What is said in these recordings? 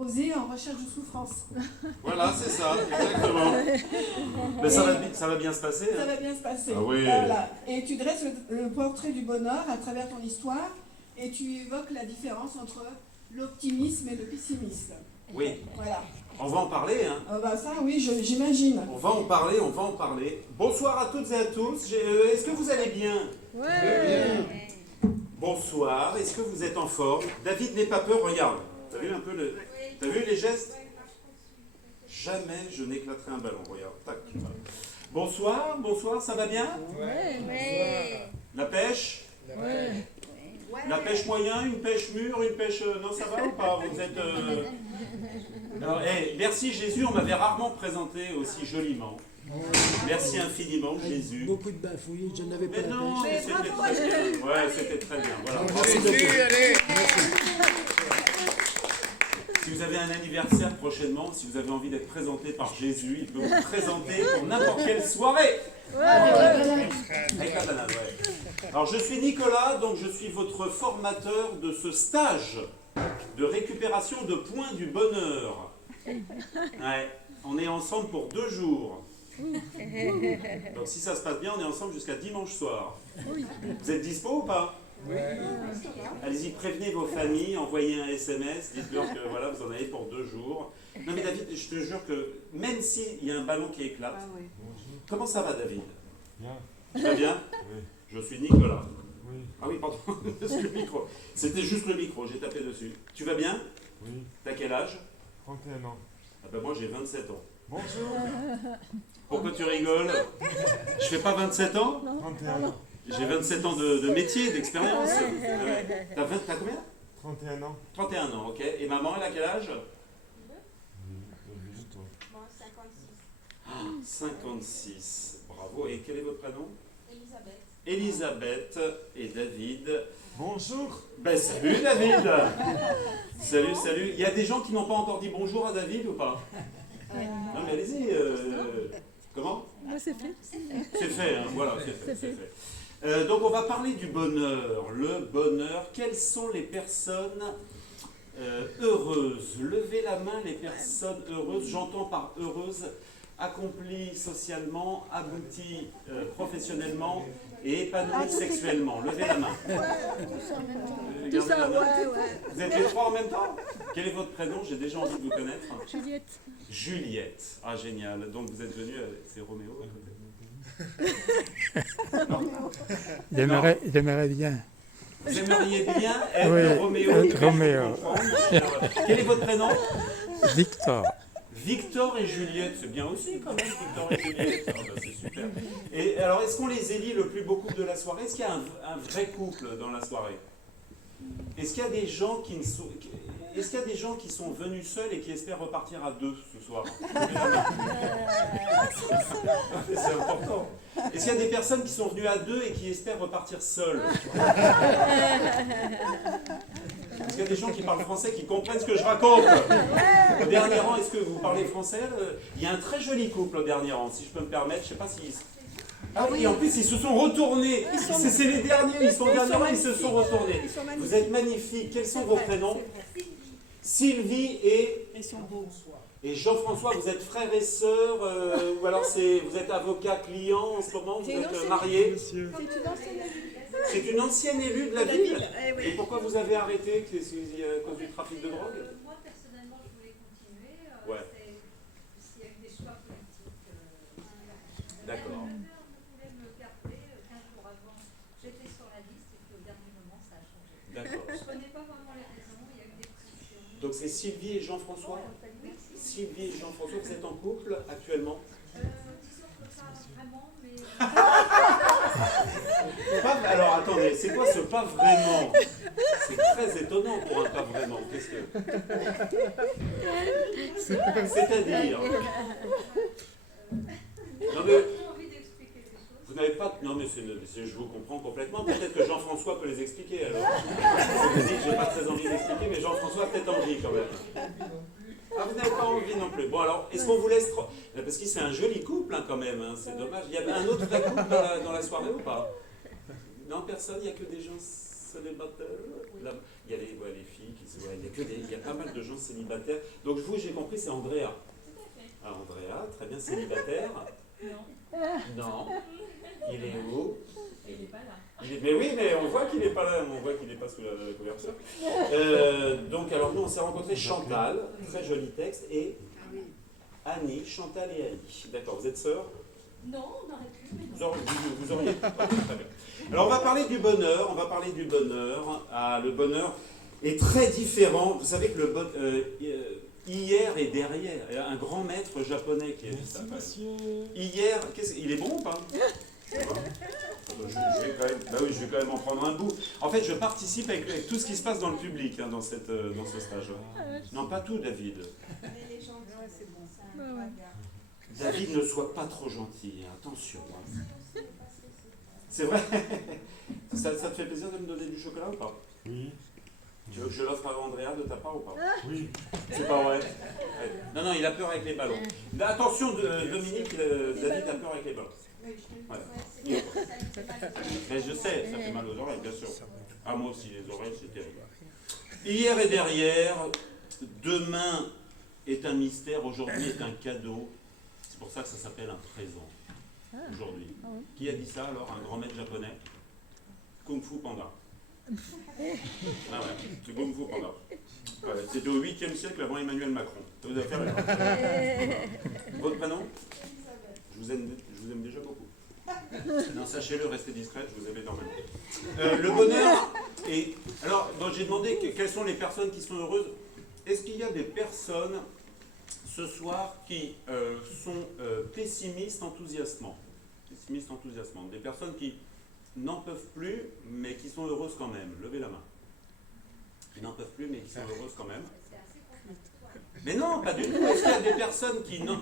Rosé en recherche de souffrance. Voilà, c'est ça, exactement. Mais ça va bien se passer. Ça Hein. va bien se passer. Ah oui. Voilà. Et tu dresses le portrait du bonheur à travers ton histoire et tu évoques la différence entre l'optimisme et le pessimisme. Oui. Voilà. On va en parler, hein. Bah ça, oui, j'imagine. On va en parler, on va en parler. Bonsoir à toutes et à tous. Est-ce que vous allez bien? Ouais. Bonsoir, est-ce que vous êtes en forme? David, n'aie pas peur, regarde. T'as vu un peu le... T'as vu les gestes? Jamais je n'éclaterai un ballon, regarde. Tac. Voilà. Bonsoir, bonsoir, ça va bien? Ouais. La pêche? Ouais. La pêche moyen, une pêche mûre, une pêche... Non, ça va ou pas? Vous êtes... Alors, merci Jésus, on m'avait rarement présenté aussi joliment. Merci infiniment Jésus. Beaucoup de bafouilles, je n'avais pas Mais la non, pêche. mais c'était très bien. Ouais, c'était très bien. Voilà. Allez. Si vous avez un anniversaire prochainement, si vous avez envie d'être présenté par Jésus, il peut vous présenter pour n'importe quelle soirée. Avec la banane, ouais. Alors je suis Nicolas, donc je suis votre formateur de ce stage de récupération de points du bonheur. Ouais, on est ensemble pour 2 jours. Donc si ça se passe bien, on est ensemble jusqu'à dimanche soir. Vous êtes dispo ou pas? Allez-y, prévenez vos familles, envoyez un SMS, dites-leur que voilà, vous en avez pour 2 jours. Non mais David, je te jure que même s'il y a un ballon qui éclate, comment ça va David? Bien. Très bien. Oui. Je suis Nicolas. Oui. Ah oui, pardon, c'est le micro. C'était juste le micro, j'ai tapé dessus. Tu vas bien? Oui. T'as quel âge? 31 ans. Ah ben moi j'ai 27 ans. Bonjour. Pourquoi tu rigoles? Je fais pas 27 ans? 31 ans. J'ai 27 ans de métier, d'expérience. Ouais. T'as combien? 31 ans. 31 ans, ok. Et maman, elle a quel âge? Juste toi. Moi, 56. 56. Bravo. Et quel est votre prénom? Elisabeth. Elisabeth et David. Bonjour. Ben salut David. Salut, salut. Il y a des gens qui n'ont pas encore dit bonjour à David ou pas? Non mais allez-y. Comment? Moi, c'est fait. C'est fait, hein, voilà, c'est fait. Donc on va parler du bonheur. Le bonheur, quelles sont les personnes heureuses? Levez la main les personnes heureuses. J'entends par heureuse, accomplies socialement, abouties professionnellement et épanouies sexuellement. Levez la main. Tout Gardez la ça, main. ouais. Vous êtes les 3 en même temps? Quel est votre prénom? J'ai déjà envie de vous connaître. Juliette. Juliette. Ah génial. Donc vous êtes venu, c'est Roméo. J'aimerais bien. Vous aimeriez bien être Oui, Roméo. être Roméo. Quel est votre prénom? Victor. Victor et Juliette, c'est bien aussi quand même, Victor et Juliette. Ah bah, c'est super. Et alors, est-ce qu'on les élit le plus beau couple de la soirée? Est-ce qu'il y a un vrai couple dans la soirée? Est-ce qu'il y a des gens qui ne sont... Est-ce qu'il y a des gens qui sont venus seuls et qui espèrent repartir à 2 ce soir? C'est important. Est-ce qu'il y a des personnes qui sont venues à 2 et qui espèrent repartir seules? Est-ce qu'il y a des gens qui parlent français, qui comprennent ce que je raconte? Au dernier rang, est-ce que vous parlez français? Il y a un très joli couple au dernier rang, si je peux me permettre. Je ne sais pas si... Ah oui, et en plus, ils se sont retournés. C'est les derniers, ils sont au dernier rang, ils se sont retournés. Vous êtes magnifiques. Quels sont vos prénoms? Sylvie et Jean-François. Vous êtes frères et sœurs, ou alors vous êtes avocat client en ce moment, vous êtes mariés? C'est une ancienne élue de la ville. Et pourquoi vous avez arrêté? C'est à cause du trafic de drogue? Moi, personnellement, je voulais continuer. Ouais. S'il y a eu des choix politiques. D'accord. Mon père voulait me garder 15 jours avant. J'étais sur la liste et puis au dernier moment, ça a changé. D'accord. Je ne connais pas vraiment les raisons. Il y a eu des pressions. Donc c'est Sylvie et Jean-François? Sylvie et Jean-François, vous êtes en couple actuellement? Disons que pas vraiment, mais. Alors attendez, c'est quoi ce pas vraiment? C'est très étonnant pour un pas vraiment. Qu'est-ce que... C'est-à-dire? Non mais... Vous n'avez pas... Non mais je vous comprends complètement. Peut-être que Jean-François peut les expliquer alors. Je vous dis que j'ai pas très envie d'expliquer, mais Jean-François a peut-être envie quand même. Ah, vous n'avez pas envie non plus. Bon alors, est-ce qu'on vous laisse... Parce que c'est un joli couple hein, quand même, hein, c'est dommage. Il y avait un autre vrai couple dans la soirée ou pas? Non, personne, il n'y a que des gens célibataires. Là, il y a les filles qui se. Ouais, il y a pas mal de gens célibataires. Donc vous, j'ai compris, c'est Andrea. Ah, Andrea, très bien, célibataire. Non. Il est où? Il n'est pas là. Mais oui, mais on voit qu'il n'est pas là, on voit qu'il n'est pas sous la couverture. Donc, alors nous, on s'est rencontrés Chantal, très joli texte, et Annie, Chantal et Annie. D'accord, vous êtes sœurs? Non, on aurait pu, mais non. Vous auriez. Ah, très bien. Alors, on va parler du bonheur. Ah, le bonheur est très différent. Vous savez que le bonheur. Hier et derrière, il y a un grand maître japonais qui a dit ça. Hier, il est bon ou pas? Je vais quand même en prendre un bout. En fait, je participe avec tout ce qui se passe dans le public dans ce stage-là. Non, pas tout, David. David, ne sois pas trop gentil, attention. C'est vrai. Ça te fait plaisir de me donner du chocolat ou pas? Oui. Tu veux que je l'offre à Andrea de ta part ou pas? Oui. C'est pas vrai. Ouais. Non, il a peur avec les ballons. Mais attention, Dominique, David a peur avec les ballons. Ouais. Mais je sais, ça fait mal aux oreilles, bien sûr. Ah, moi aussi, les oreilles, c'est terrible. Hier et derrière, demain est un mystère, aujourd'hui est un cadeau. C'est pour ça que ça s'appelle un présent. Aujourd'hui. Qui a dit ça alors? Un grand maître japonais? Kung Fu Panda. Ah ouais, c'est Kung Fu Panda. Ouais, c'était au 8e siècle avant Emmanuel Macron. Vous avez fait votre prénom? Je vous aime déjà beaucoup. Non, sachez-le, restez discrète, je vous aime énormément. Le bonheur est... Alors, j'ai demandé quelles sont les personnes qui sont heureuses. Est-ce qu'il y a des personnes ce soir qui sont pessimistes enthousiasmantes? Pessimistes enthousiasmantes. Des personnes qui n'en peuvent plus, mais qui sont heureuses quand même. Levez la main. Qui n'en peuvent plus, mais qui sont heureuses quand même. Mais non, pas du tout. Est-ce qu'il y a des personnes qui n'en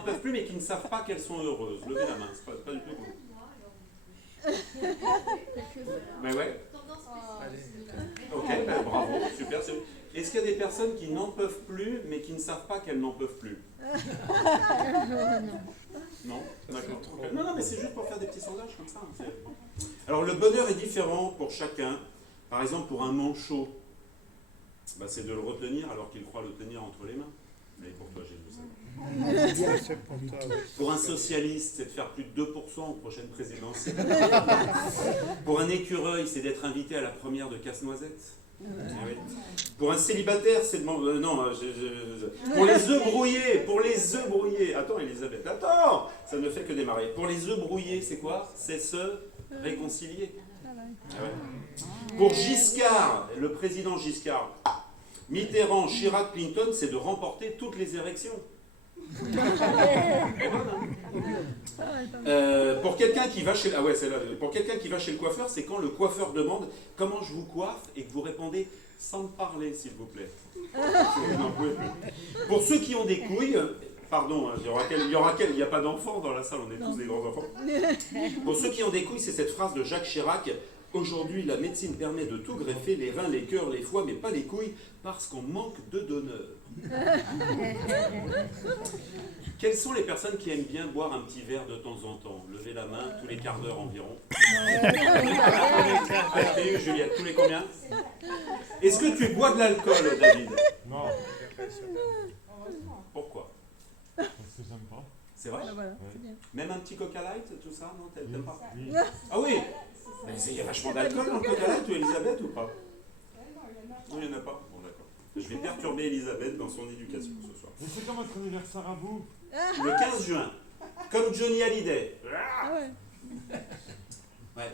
peuvent plus, mais qui ne savent pas qu'elles sont heureuses? Levez la main, c'est pas du tout. Mais ouais. Ok, ben, bravo, super. Est-ce qu'il y a des personnes qui n'en peuvent plus, mais qui ne savent pas qu'elles n'en peuvent plus? Non, d'accord. Okay. Non, mais c'est juste pour faire des petits sondages comme ça. Alors, le bonheur est différent pour chacun. Par exemple, pour un manchot, c'est de le retenir alors qu'il croit le tenir entre les mains. Mais pour toi, Jésus, ça. Pour un socialiste, c'est de faire plus de 2% aux prochaines présidentielles. Pour un écureuil, c'est d'être invité à la première de Casse-Noisette. Oui. Pour un célibataire, c'est de... Pour les œufs brouillés, attends Elisabeth, attends, ça ne fait que démarrer. Pour les œufs brouillés, c'est quoi? C'est se réconcilier. Ah ouais. Pour Giscard, le président Giscard, Mitterrand, Chirac, Clinton, c'est de remporter toutes les élections. Pour quelqu'un qui va chez pour quelqu'un qui va chez le coiffeur, c'est quand le coiffeur demande comment je vous coiffe et que vous répondez sans me parler, s'il vous plaît. Pour ceux qui ont des couilles, pardon, il n'y a pas d'enfants dans la salle, on est tous des grands enfants. Pour ceux qui ont des couilles, c'est cette phrase de Jacques Chirac. Aujourd'hui, la médecine permet de tout greffer, les reins, les cœurs, les foies, mais pas les couilles, parce qu'on manque de donneurs. Quelles sont les personnes qui aiment bien boire un petit verre de temps en temps? Levez la main, tous les quarts d'heure environ. Juliette, tous les combien? Est-ce que tu bois de l'alcool, David? Non. Pourquoi? Parce que j'aime pas. C'est vrai? Même un petit Coca Light, tout ça, non? T'aimes pas? Oui. Ah oui? Mais il y a vachement d'alcool dans le Coca Light, ou Elisabeth, ou pas? Non, il n'y en a pas. Bon, d'accord. Je vais perturber Elisabeth dans son éducation ce soir. Mais c'est quand votre anniversaire à vous? Le 15 juin, comme Johnny Hallyday. Ouais.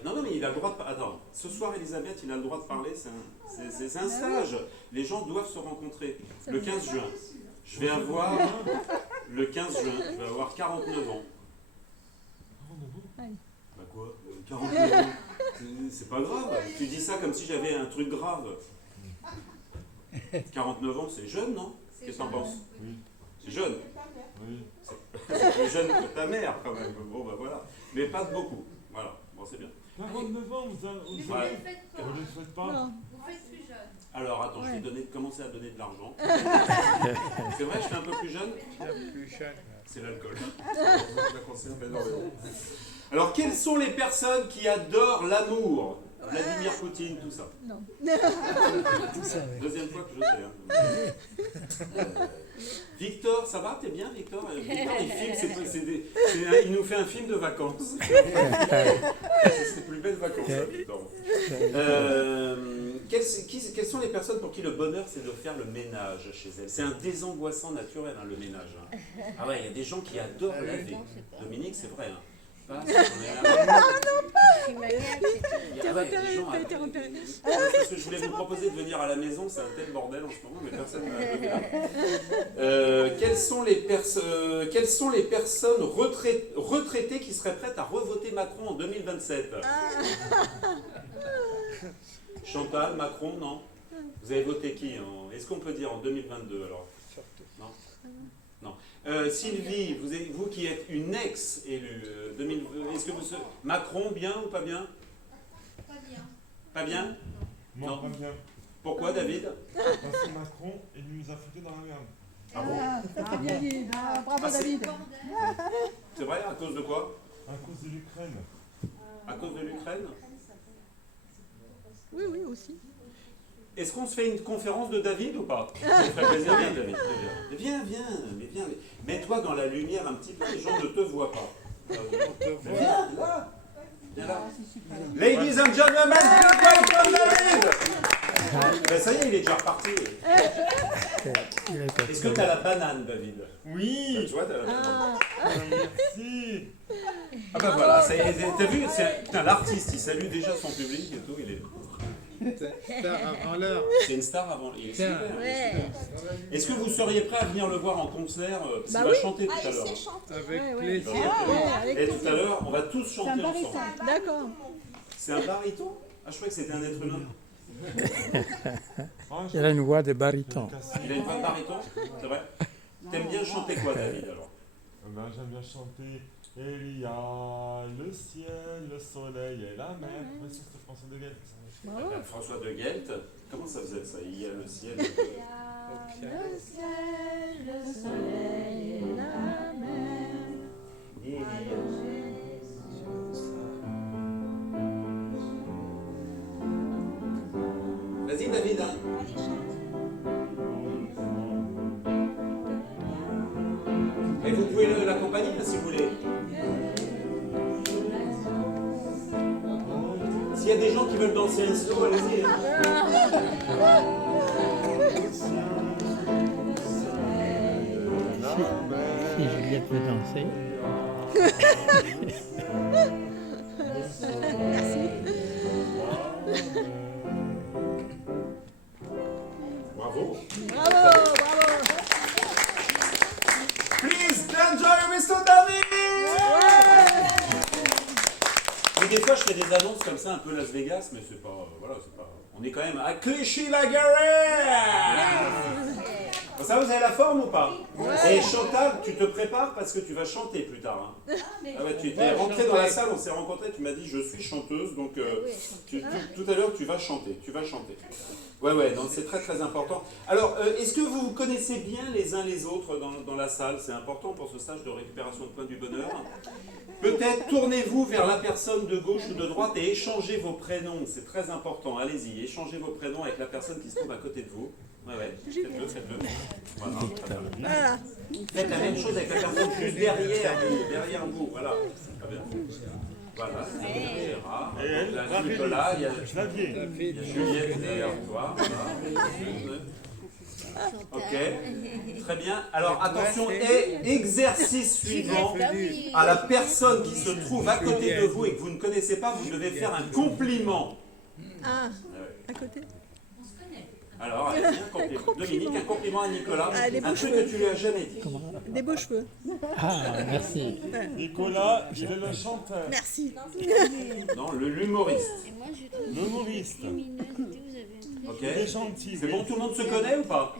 Non, mais il a le droit de... Attends, ce soir, Elisabeth, il a le droit de parler, c'est un stage. Les gens doivent se rencontrer. Le 15 juin, je vais avoir... Le 15 juin, je vais avoir 49 ans. Bah quoi 49 ans? C'est pas grave. Tu dis ça comme si j'avais un truc grave. 49 ans, c'est jeune, non? Qu'est-ce que t'en penses? Oui. C'est jeune. Oui. C'est plus jeune que ta mère, quand même. Bon, bah voilà. Mais pas de beaucoup. Voilà. Bon, c'est bien. 49 ans, vous Ouais. ne les faites pas? Vous faites plus jeune. Alors, attends, je vais commencer à donner de l'argent. C'est vrai, je suis un peu plus jeune? C'est l'alcool. Je la conserve énormément. Alors, quelles sont les personnes qui adorent l'amour? Vladimir Poutine, tout ça. Non. Deuxième fois que je le fais. Victor, ça va? T'es bien, Victor? Victor, il filme, il nous fait un film de vacances. C'est ses plus belles vacances, ça, Victor. Quelles sont les personnes pour qui le bonheur, c'est de faire le ménage chez elles? C'est un désangoissant naturel, hein, le ménage. Hein. Ah ouais, il y a des gens qui adorent laver. Dominique, c'est vrai. Hein. Pas, il y a des gens parce que je voulais vous proposer de venir à la maison, c'est un tel bordel en ce moment, mais personne ne m'a levé là. Quelles sont les personnes retraitées qui seraient prêtes à revoter Macron en 2027? Chantal, Macron, non? Vous avez voté qui? Est-ce qu'on peut dire en 2022 alors? Non. Non. Sylvie, vous qui êtes une ex-élue, est-ce que Macron, bien ou pas bien? Pas bien. Pas bien? Non, pas bien. Pourquoi, David? Parce que Macron, il nous a foutu dans la merde. Ah bon? Ça fait bien dit. Bravo David. C'est vrai, à cause de quoi? À cause de l'Ukraine. À cause de l'Ukraine? Oui, oui, aussi. Est-ce qu'on se fait une conférence de David ou pas? Ça me ferait plaisir, viens, David. Viens. Mets-toi dans la lumière un petit peu, les gens ne te voient pas. Viens là. Viens là. Ladies and gentlemen, welcome David! Ben ça y est, il est déjà reparti. Est-ce que tu as la banane, David? Oui. Tu vois, tu as la banane. Merci. Ah ben voilà, ça y est, t'as vu, putain, l'artiste, il salue déjà son public et tout, il est... Star avant l'heure. C'est une star avant. Il est Tiens. super, il est Ouais. super. Est-ce que vous seriez prêt à venir le voir en concert? Parce qu'il Bah va oui. chanter tout à l'heure. Avec Ouais, ouais. plaisir. Ouais, avec Et tout plaisir. à l'heure, on va tous chanter ensemble. D'accord. C'est un baryton? Ah, je croyais que c'était un être humain. Ah, Il a une voix de baryton. Il a une voix de baryton? C'est vrai? T'aimes bien chanter quoi, David, alors? Ben, j'aime bien chanter. Il y a le ciel, le soleil et la mer. Ouais, ça, c'est François de Guelt. François de Guelt. Comment ça faisait ça? Il y a le ciel. Le ciel, le soleil et la mer. Vas-y, David. Hein. Et vous pouvez l'accompagner si vous voulez. S'il y a des gens qui veulent danser un slow, allez-y. Si Juliette veut danser. Bravo. Bravo. Please enjoy Mr. David. Mais des fois, je fais des annonces comme ça, un peu Las Vegas, mais c'est pas, voilà, c'est pas. On est quand même à Clichy-la-Garenne. Ça, vous avez la forme ou pas? Et Chantal, tu te prépares parce que tu vas chanter plus tard. Hein. Ah ouais, tu étais rentrée dans la salle, on s'est rencontrés, tu m'as dit je suis chanteuse, donc tout à l'heure tu vas chanter, Ouais, donc c'est très très important. Alors, est-ce que vous vous connaissez bien les uns les autres dans la salle? C'est important pour ce stage de récupération de points du bonheur. Peut-être tournez-vous vers la personne de gauche ou de droite et échangez vos prénoms, c'est très important. Allez-y, échangez vos prénoms avec la personne qui se trouve à côté de vous. Ouais, faites-le. Voilà, très bien. Voilà. Faites la même chose avec la personne juste derrière vous, voilà. Très bien. Voilà, c'est Gérard. Et elle, Là, Nicolas, il y a Clavier. Juliette derrière toi. Voilà. Ok, très bien. Alors attention, et exercice suivant. À la personne qui se trouve à côté de vous et que vous ne connaissez pas, vous devez faire un compliment. Ah, à côté. Alors, allez, un compliment. Dominique, un compliment à Nicolas. Ah, des Un beaux truc cheveux. que tu lui as jamais dit. Des beaux cheveux. Ah, merci. Nicolas, il est le chanteur. Merci. Non, l'humoriste. Moi, je trouve L'humoriste. lumineux. Écoutez, vous avez un Ok. Il est gentil. C'est bon, tout le monde se connaît ou pas?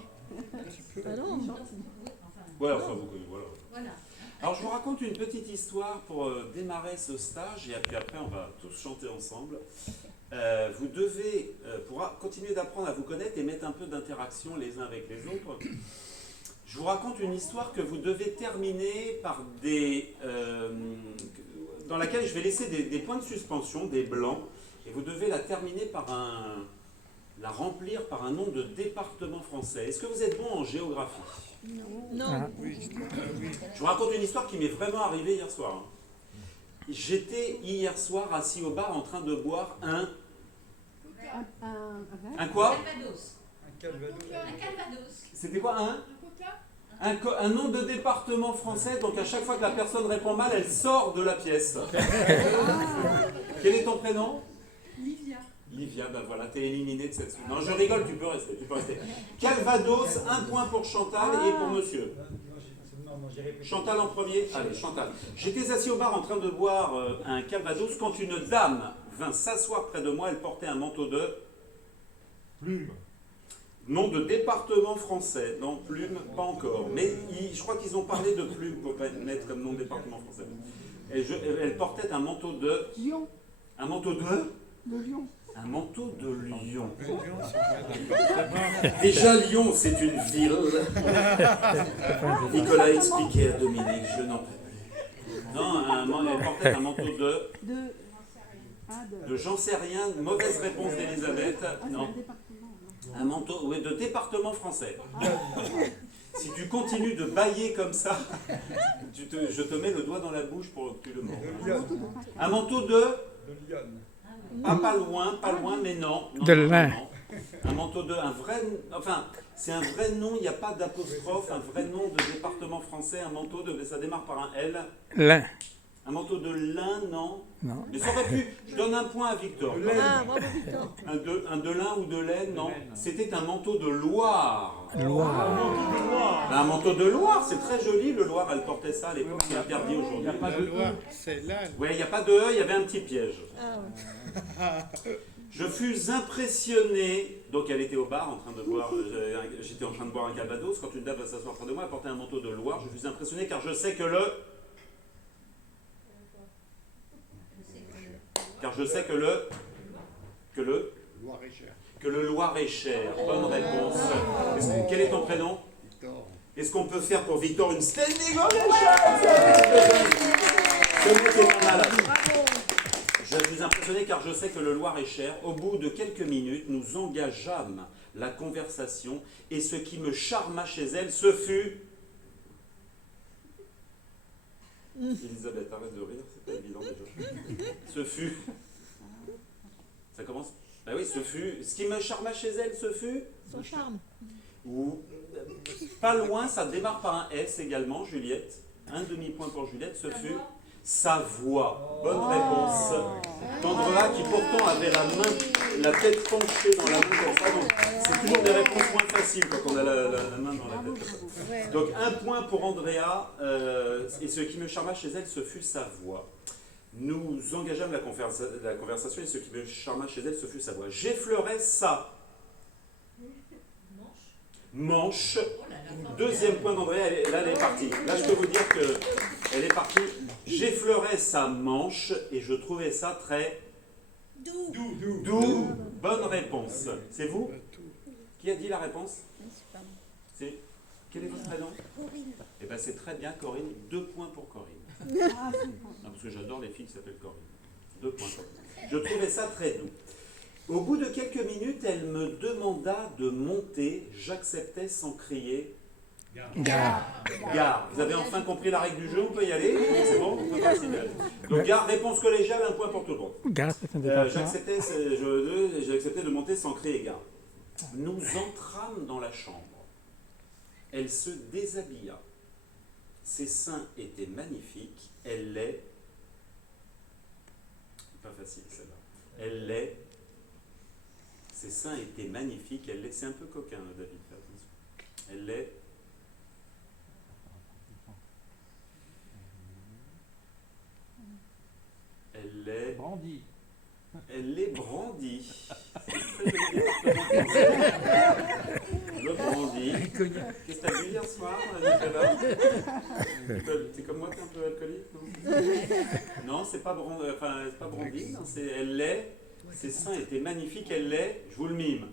Ah non. Ouais, enfin, vous connaissez, voilà. Alors, je vous raconte une petite histoire pour démarrer ce stage et puis après, on va tous chanter ensemble. Vous devez, pour continuer d'apprendre à vous connaître et mettre un peu d'interaction les uns avec les autres, je vous raconte une histoire que vous devez terminer par dans laquelle je vais laisser des points de suspension, des blancs, Et vous devez la terminer la remplir par un nom de département français. Est-ce que vous êtes bon en géographie? Ah, Je vous raconte une histoire qui m'est vraiment arrivée hier soir. hein. J'étais hier soir assis au bar en train de boire un quoi? Calvados. Un calvados. Un Calvados. C'était quoi un nom de département français, donc à chaque fois que la personne répond mal, elle sort de la pièce. Quel est ton prénom? Livia. Livia, ben voilà, t'es éliminée de cette suite. Non, je rigole, tu peux rester. Calvados, 1 point pour Chantal et pour monsieur. Non, j'ai répété. Chantal en premier. Allez, Chantal. J'étais assis au bar en train de boire un Calvados quand une dame vint s'asseoir près de moi. Elle portait un manteau de Plume. nom de département français. Non, Plume, pas encore. Mais je crois qu'ils ont parlé de Plume pour mettre comme nom de département français. Elle portait un manteau de... Lyon. Un manteau de... Le Lyon. Un manteau de Lyon. Déjà, Lyon, c'est une ville. Nicolas expliquait à Dominique, je n'en peux plus. Non, elle portait un manteau de j'en sais rien. Mauvaise réponse d'Elisabeth. Non. Un manteau, oui, de département français. Si tu continues de bâiller comme ça, je te mets le doigt dans la bouche pour que tu le manges. Un manteau de... De Lyon. Pas loin, mais non. De lin. Non. Un manteau de... Enfin, c'est un vrai nom, il n'y a pas d'apostrophe, un vrai nom de département français, un manteau de... Ça démarre par un L. lin. Un manteau de lin, non. Non. Mais ça aurait pu... Je donne un point à Victor. Ah, bravo Victor. Un de lin ou de laine, non. C'était un manteau de Loire. Loire. Un manteau de Loire, c'est très joli, le Loire, elle portait ça à l'époque, c'est interdit aujourd'hui. La Loire, c'est là. Ouais, il n'y a pas de E, il y avait un petit piège. Ah, ouais. Je fus impressionné, donc elle était au bar en train de boire, j'étais en train de boire un Calvados, quand une dame va s'asseoir près de moi, elle portait un manteau de Loire, je fus impressionné car je sais que le... Loire-et-Cher. Que le Loir-et-Cher. Bonne réponse. Quel est ton prénom? Victor. Est-ce qu'on peut faire pour Victor une standing ovation? Ce mot est pas mal. Je suis impressionné car je sais que le Loir-et-Cher, au bout de quelques minutes, nous engageâmes la conversation et ce qui me charma chez elle, ce fut... Elisabeth, arrête de rire, c'est pas évident déjà. Ce fut... Ça commence? Bah oui, ce fut... Ce qui me charma chez elle, ce fut... Son charme. Ou pas loin, ça démarre par un S également, Juliette. Un demi-point pour Juliette, ce fut sa voix. Bonne réponse. Tandrea qui pourtant avait la tête penchée dans la main comme ça. Donc c'est toujours des réponses moins faciles quand on a la main dans la tête comme ça. Donc 1 point pour Andrea. Et ce qui me charma chez elle, ce fut sa voix. Nous engageâmes la conversation et ce qui me charma chez elle, ce fut sa voix. J'effleurais ça. Manche. Deuxième point d'Andrea, là elle est partie. Là je peux vous dire qu'elle est partie. J'effleurais sa manche et je trouvais ça très doux. Bonne réponse. C'est vous? Qui a dit la réponse? C'est... Quel est votre prénom? Corinne. Eh bien c'est très bien Corinne. 2 points pour Corinne. Non, parce que j'adore les filles qui s'appellent Corinne. 2 points. Je trouvais ça très doux. Au bout de quelques minutes, elle me demanda de monter. J'acceptais sans crier. Gare. Gare. Vous avez enfin compris la règle du jeu, on peut y aller? C'est bon, on peut continuer. Donc gare, réponse collégiale, 1 point pour tout le monde. Gare, c'est un département. J'ai accepté de monter sans crier gare. Nous entrâmes dans la chambre. Elle se déshabilla. Ses seins étaient magnifiques. Elle l'est... Pas facile celle-là. Elle l'est... Ses seins étaient magnifiques. Elle l'est... C'est un peu coquin, David. Fais attention. Elle l'est... Elle l'est... Brandi. Elle l'est brandie. C'est un très joli département français. Le brandi. Qu'est-ce que t'as bu hier soir, Nicolas? T'es comme moi, t'es un peu alcoolique, non? Non, c'est pas brandi. Enfin, c'est pas brandi. Non, c'est elle l'est. Ses seins étaient magnifiques. Elle l'est. Je vous le mime.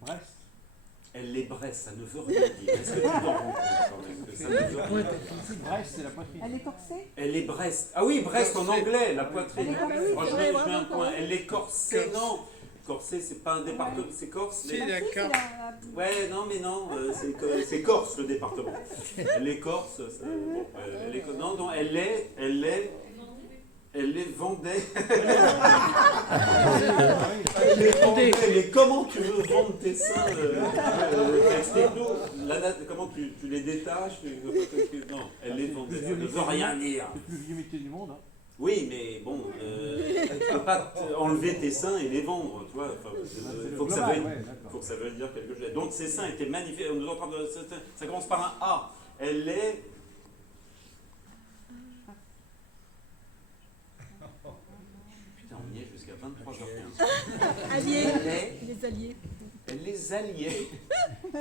Brest. Elle les bresse, ça ne veut rien dire. Est-ce que tu t'en rends compte quand même que ça ne veut rien dire? Brest, c'est la poitrine. Elle est corsée? Elle est Brest. Ah oui, Brest en anglais, la poitrine. Elle est corsée. Moi, je mets un point. Elle est corsée, non. Corsée, c'est pas un département, c'est Corse. Si, mais- d'accord. Ouais, non, mais non, c'est Corse le département. Elle est Corse. Bon, elle est, non, non, elle est Vendée. Elle est Vendée. Mais comment tu veux vendre tes seins extendo? Comment tu les détaches? Non, elle est Vendée. Ça ne veut rien dire. Le plus vieux métier du monde. Hein. Oui, mais bon, tu ne peux pas enlever tes seins et les vendre, tu vois. Enfin, faut que ça veuille dire quelque chose. Donc ces seins étaient magnifiques. On nous est en train de, ça commence par un A. Elle est. Putain, on y est jusqu'à 23h15. Alliés. Elle est. Les alliés. Elle les alliés. Ça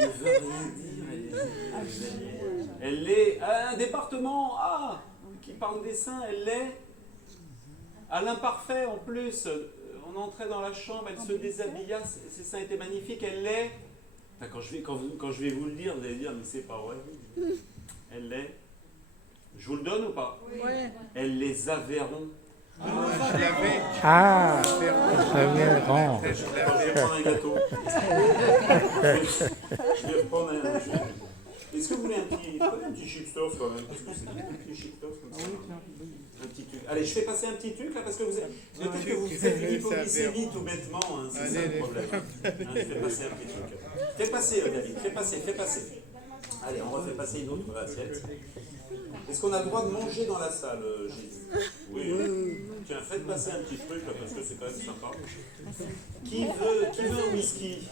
ne veut rien dire. Les alliés. Elle est un département A qui parle des seins. Elle est à l'imparfait en plus. On entrait dans la chambre, elle se déshabilla, ses seins étaient magnifiques. Elle est. Enfin, quand je vais vous le dire, vous allez dire mais c'est pas vrai. Elle est. Je vous le donne ou pas? Ouais. Elle les Aveyron. Je l'avais. Ah, Aveyron. Je vais prendre un gâteau. Je vais reprendre un. Est-ce que vous voulez prenez un petit chipsters quand même? Parce que c'est un petit chipsters comme ça. Un petit truc. Allez, je fais passer un petit truc là parce que peut-être que vous faites une hypoglycémie tout bêtement. Hein, c'est ça le problème. Hein, je fais passer un petit truc. Fais passer, David. Fais passer. Allez, on refait passer une autre assiette. Est-ce qu'on a le droit de manger dans la salle, Jésus? Oui. Tiens, faites passer un petit truc là parce que c'est quand même sympa. Qui veut un whisky?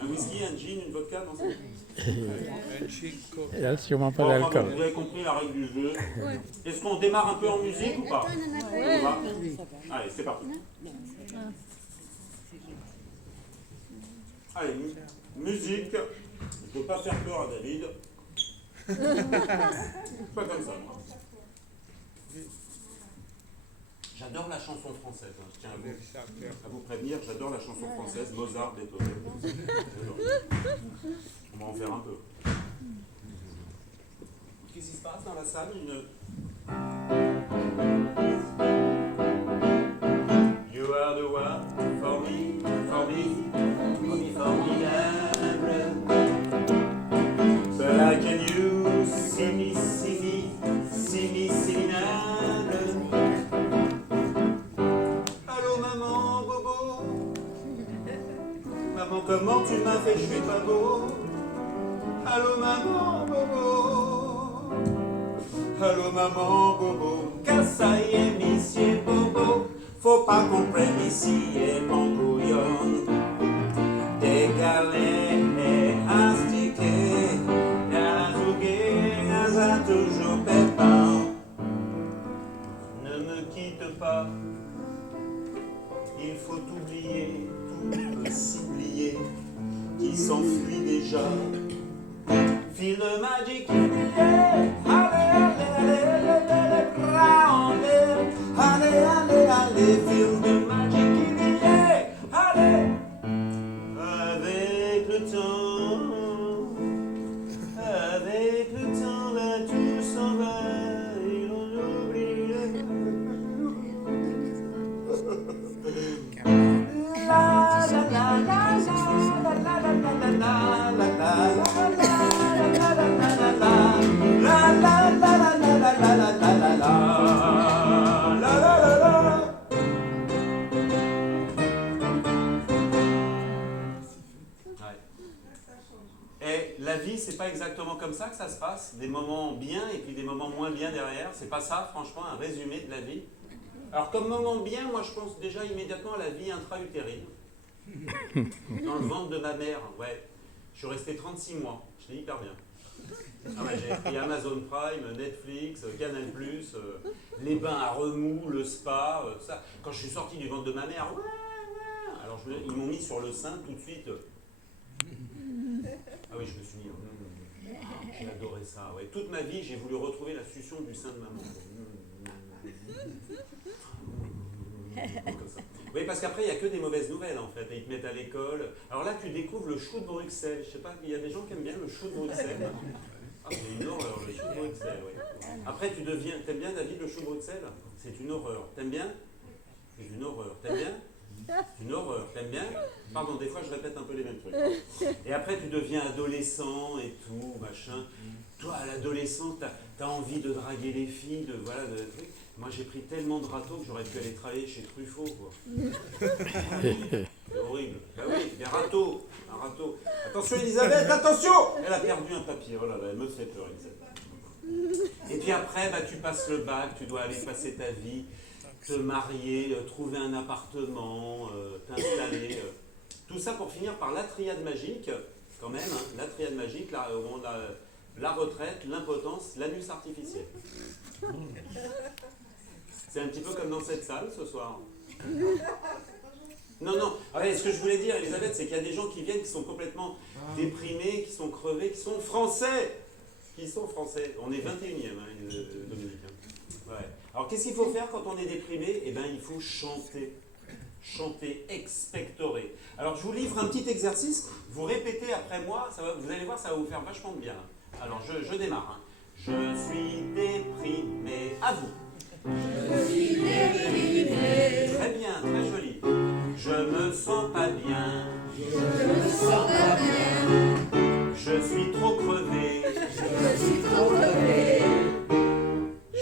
Un whisky, un gin, une vodka? Non, c'est... Un chico. Il n'y a sûrement pas Bon, enfin, d'alcool. vous avez compris la règle du jeu. Est-ce qu'on démarre un peu en musique ou pas? Ouais. On va. Allez, c'est parti. Allez, musique. Je ne veux pas faire peur à David. Pas comme ça. J'adore la chanson française. Hein. Je tiens à vous prévenir, j'adore la chanson française, Mozart, Beethoven. J'adore. On va en faire un peu. Qu'est-ce qui se passe dans la salle? You are the one for me, formidable. But I can you see me, allô maman, bobo. Maman, comment tu m'as fait, je suis pas beau. Allô maman, bobo. Allô maman, bobo. Car ça y est, monsieur bobo. Faut pas qu'on prenne ici et mon bouillon. Des galets astiqués, à toujours pépin. Ne me quitte pas, il faut oublier tout s'oublier qui s'enfuit déjà. Feel the magic in the air, allez, feel the magic in the air, allez, avec le temps, là tout s'en va, et l'on oublie. La la la la la la la Et la vie, c'est pas exactement comme ça que ça se passe. Des moments bien et puis des moments moins bien derrière. C'est pas ça, franchement, un résumé de la vie. Alors, comme moment bien, moi, je pense déjà immédiatement à la vie intra-utérine. Dans le ventre de ma mère, ouais. Je suis resté 36 mois. J'étais hyper bien. Ah ouais, j'ai pris Amazon Prime, Netflix, Canal+, les bains à remous, le spa, ça. Quand je suis sorti du ventre de ma mère, ouais. Alors, ils m'ont mis sur le sein tout de suite. Ah oui, je me suis mis. J'ai adoré ça. Ouais. Toute ma vie, j'ai voulu retrouver la succion du sein de maman. Comme ça. Oui, parce qu'après, il n'y a que des mauvaises nouvelles, en fait. Et ils te mettent à l'école. Alors là, tu découvres le chou de Bruxelles. Je sais pas, il y a des gens qui aiment bien le chou de Bruxelles. Ah, c'est une horreur, le chou de Bruxelles, oui. Après, t'aimes bien, David, le chou de Bruxelles? C'est une horreur. T'aimes bien? C'est une horreur. T'aimes bien? C'est une horreur. T'aimes bien? Pardon, des fois, je répète un peu les mêmes trucs. Et après, tu deviens adolescent et tout, machin. Toi, à l'adolescence, t'as envie de draguer les filles, de trucs. Moi, j'ai pris tellement de râteaux que j'aurais pu aller travailler chez Truffaut, quoi. C'est horrible. Bah oui, des râteaux. Un râteau. Attention, Elisabeth, attention! Elle a perdu un papier. Oh là là, elle me fait peur, Elisabeth. Et puis après, bah, tu passes le bac, tu dois aller passer ta vie, te marier, trouver un appartement, t'installer. Tout ça pour finir par la triade magique, quand même, hein, la triade magique, là où on a la retraite, l'impotence, l'anus artificiel. C'est un petit peu comme dans cette salle ce soir. Non, non. Ouais, ce que je voulais dire, Elisabeth, c'est qu'il y a des gens qui viennent qui sont complètement déprimés, qui sont crevés, qui sont français. Qui sont français. On est 21e, hein, Dominique. Ouais. Alors, qu'est-ce qu'il faut faire quand on est déprimé? Eh bien, il faut chanter. Chanter, expectorer. Alors, je vous livre un petit exercice. Vous répétez après moi. Vous allez voir, ça va vous faire vachement de bien. Alors, je démarre. Hein. Je suis déprimé. À vous. Je suis déprimé. Très bien, très joli. Je me sens pas bien. Je me sens pas bien. Je suis trop crevé. Je suis trop crevé.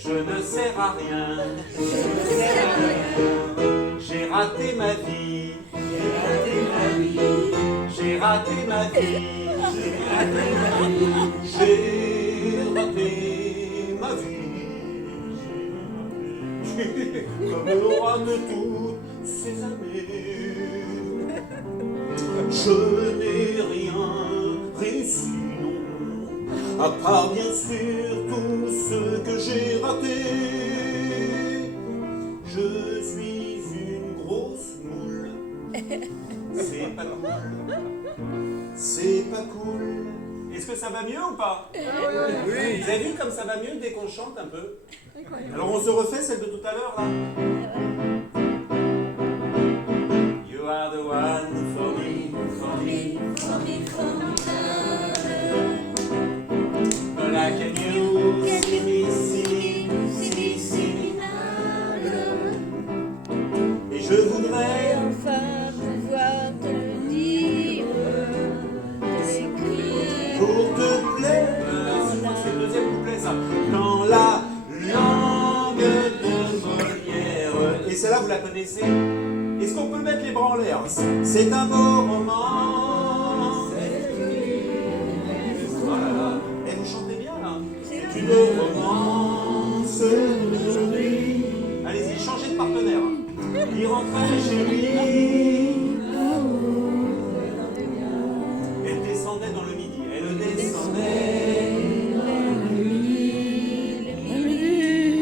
Je ne sers à rien. Je ne sers à rien. J'ai raté ma vie. J'ai raté ma vie. J'ai raté ma vie. J'ai raté ma vie. J'ai raté ma vie. Comme l'aura de toutes ses amies. Je n'ai rien réussi, non, à part bien sûr tout ce que j'ai raté. Je suis une grosse moule. C'est pas cool. C'est pas cool. Est-ce que ça va mieux ou pas? Oui. Vous avez vu comme ça va mieux dès qu'on chante un peu? Alors on se refait celle de tout à l'heure là. You are the one for me, for me, For me, for me, but I can you Can see me, you see me, see me, see me. Et je voudrais Enfin pouvoir te le dire, t'écrire. pour te plaire, je crois que c'est le deuxième couplet ça, dans la langue de Molière. Et celle-là vous la connaissez? Est-ce qu'on peut mettre les bras en l'air? C'est un beau roman. Oh là là, et vous chantez bien là. C'est une romance. Allez-y, changez de partenaire. Il rentrait chez lui. Elle descendait dans le midi. Elle descendait.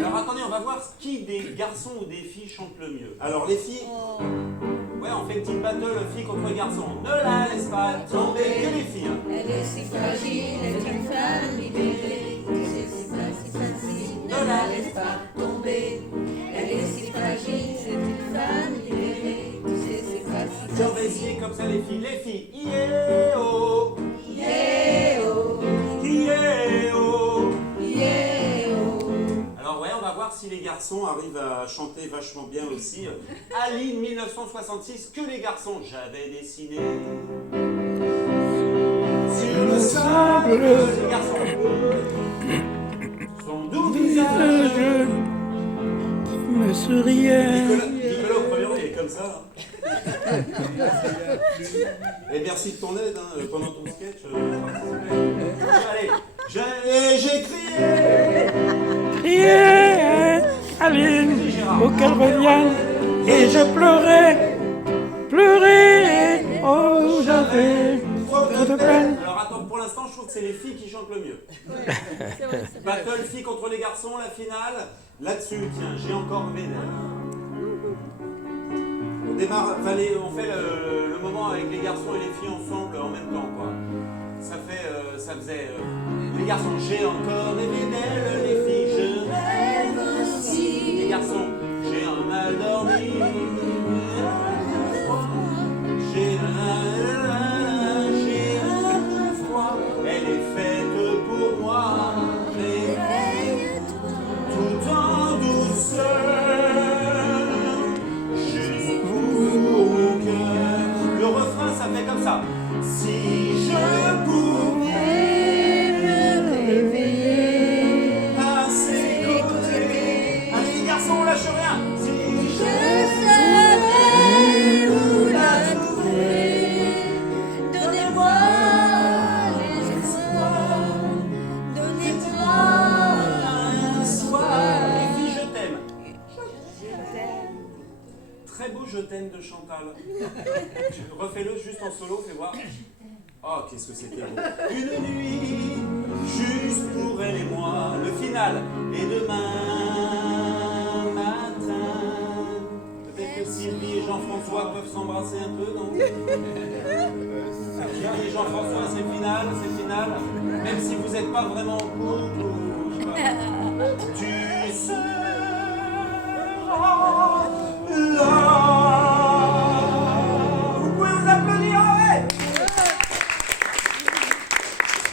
Alors attendez, on va voir qui des garçons ou des filles chante le mieux. Alors les filles, ouais, on fait une petite battle filles contre garçons. Ne la laisse pas tomber, que les filles. Hein. Elle est si fragile, elle est une femme libérée. Tu sais, c'est pas si facile, ne la laisse pas tomber. Elle est si fragile, c'est une femme libérée. Tu sais, c'est pas si Tiens, on va facile. essayer comme ça les filles. Les filles, yeah oh, Yeah, oh, yeah oh. yeah, oh. Alors ouais, on va voir si les garçons arrivent à chanter vachement bien aussi. Aline 1966, que les garçons, j'avais dessiné sur le sable. Les garçons, son doux visage. me souriait. Nicolas au premier rang, il est comme ça. Et merci de ton aide hein, pendant ton sketch. Allez, j'ai crié. Criais, Aline, pour qu'elle revienne. Et je pleurais, oh j'avais trop de peine. Alors attends, pour l'instant, je trouve que c'est les filles qui chantent le mieux. C'est vrai, c'est vrai. Battle filles contre les garçons, la finale. Là-dessus, tiens, j'ai encore vénère. On démarre, enfin, on fait le moment avec les garçons et les filles ensemble en même temps, quoi. Ça faisait les garçons, j'ai encore rêvé d'elle, les filles, je rêve aussi. Les garçons, j'ai un mal dormi. de Chantal. Refais-le juste en solo, fais voir. Oh, qu'est-ce que c'était beau. Une nuit, juste pour elle et moi, le final. Et demain matin, peut-être que Sylvie et Jean-François peuvent s'embrasser un peu, non? Sylvie et Jean-François, c'est le final, c'est le final. Même si vous n'êtes pas vraiment en couple, tu seras là. Vous pouvez vous applaudir, ouais.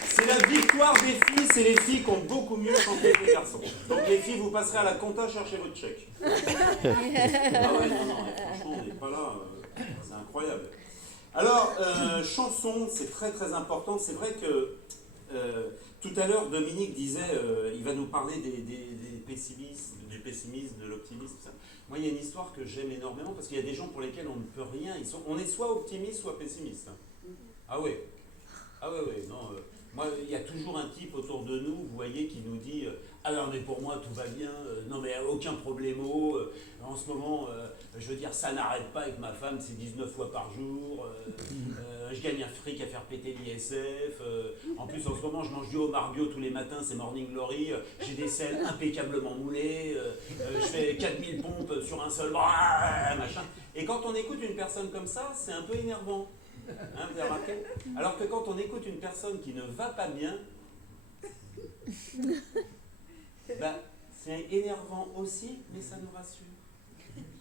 C'est la victoire des filles, c'est les filles qui ont beaucoup mieux chanté que les garçons. Donc les filles, vous passerez à la compta chercher votre chèque. Ah ouais, non, franchement, on n'est pas là, c'est incroyable. Alors, chanson, c'est très très important. C'est vrai que tout à l'heure, Dominique disait, il va nous parler des pessimistes, du pessimisme, de l'optimisme. Ça. Moi, il y a une histoire que j'aime énormément parce qu'il y a des gens pour lesquels on ne peut rien. On est soit optimiste, soit pessimiste. Ah ouais. Ah ouais, non. Moi, il y a toujours un type autour de nous, vous voyez, qui nous dit ah non, mais pour moi, tout va bien. Non, mais aucun problemo. En ce moment, je veux dire, ça n'arrête pas avec ma femme, c'est 19 fois par jour. Je gagne un fric à faire péter l'ISF. En plus, en ce moment, je mange du homard bio tous les matins, c'est Morning Glory. J'ai des selles impeccablement moulées. Je fais 4000 pompes sur un seul bras, machin. Et quand on écoute une personne comme ça, c'est un peu énervant. Hein, vous avez remarqué? Alors que quand on écoute une personne qui ne va pas bien, bah, c'est énervant aussi, mais ça nous rassure.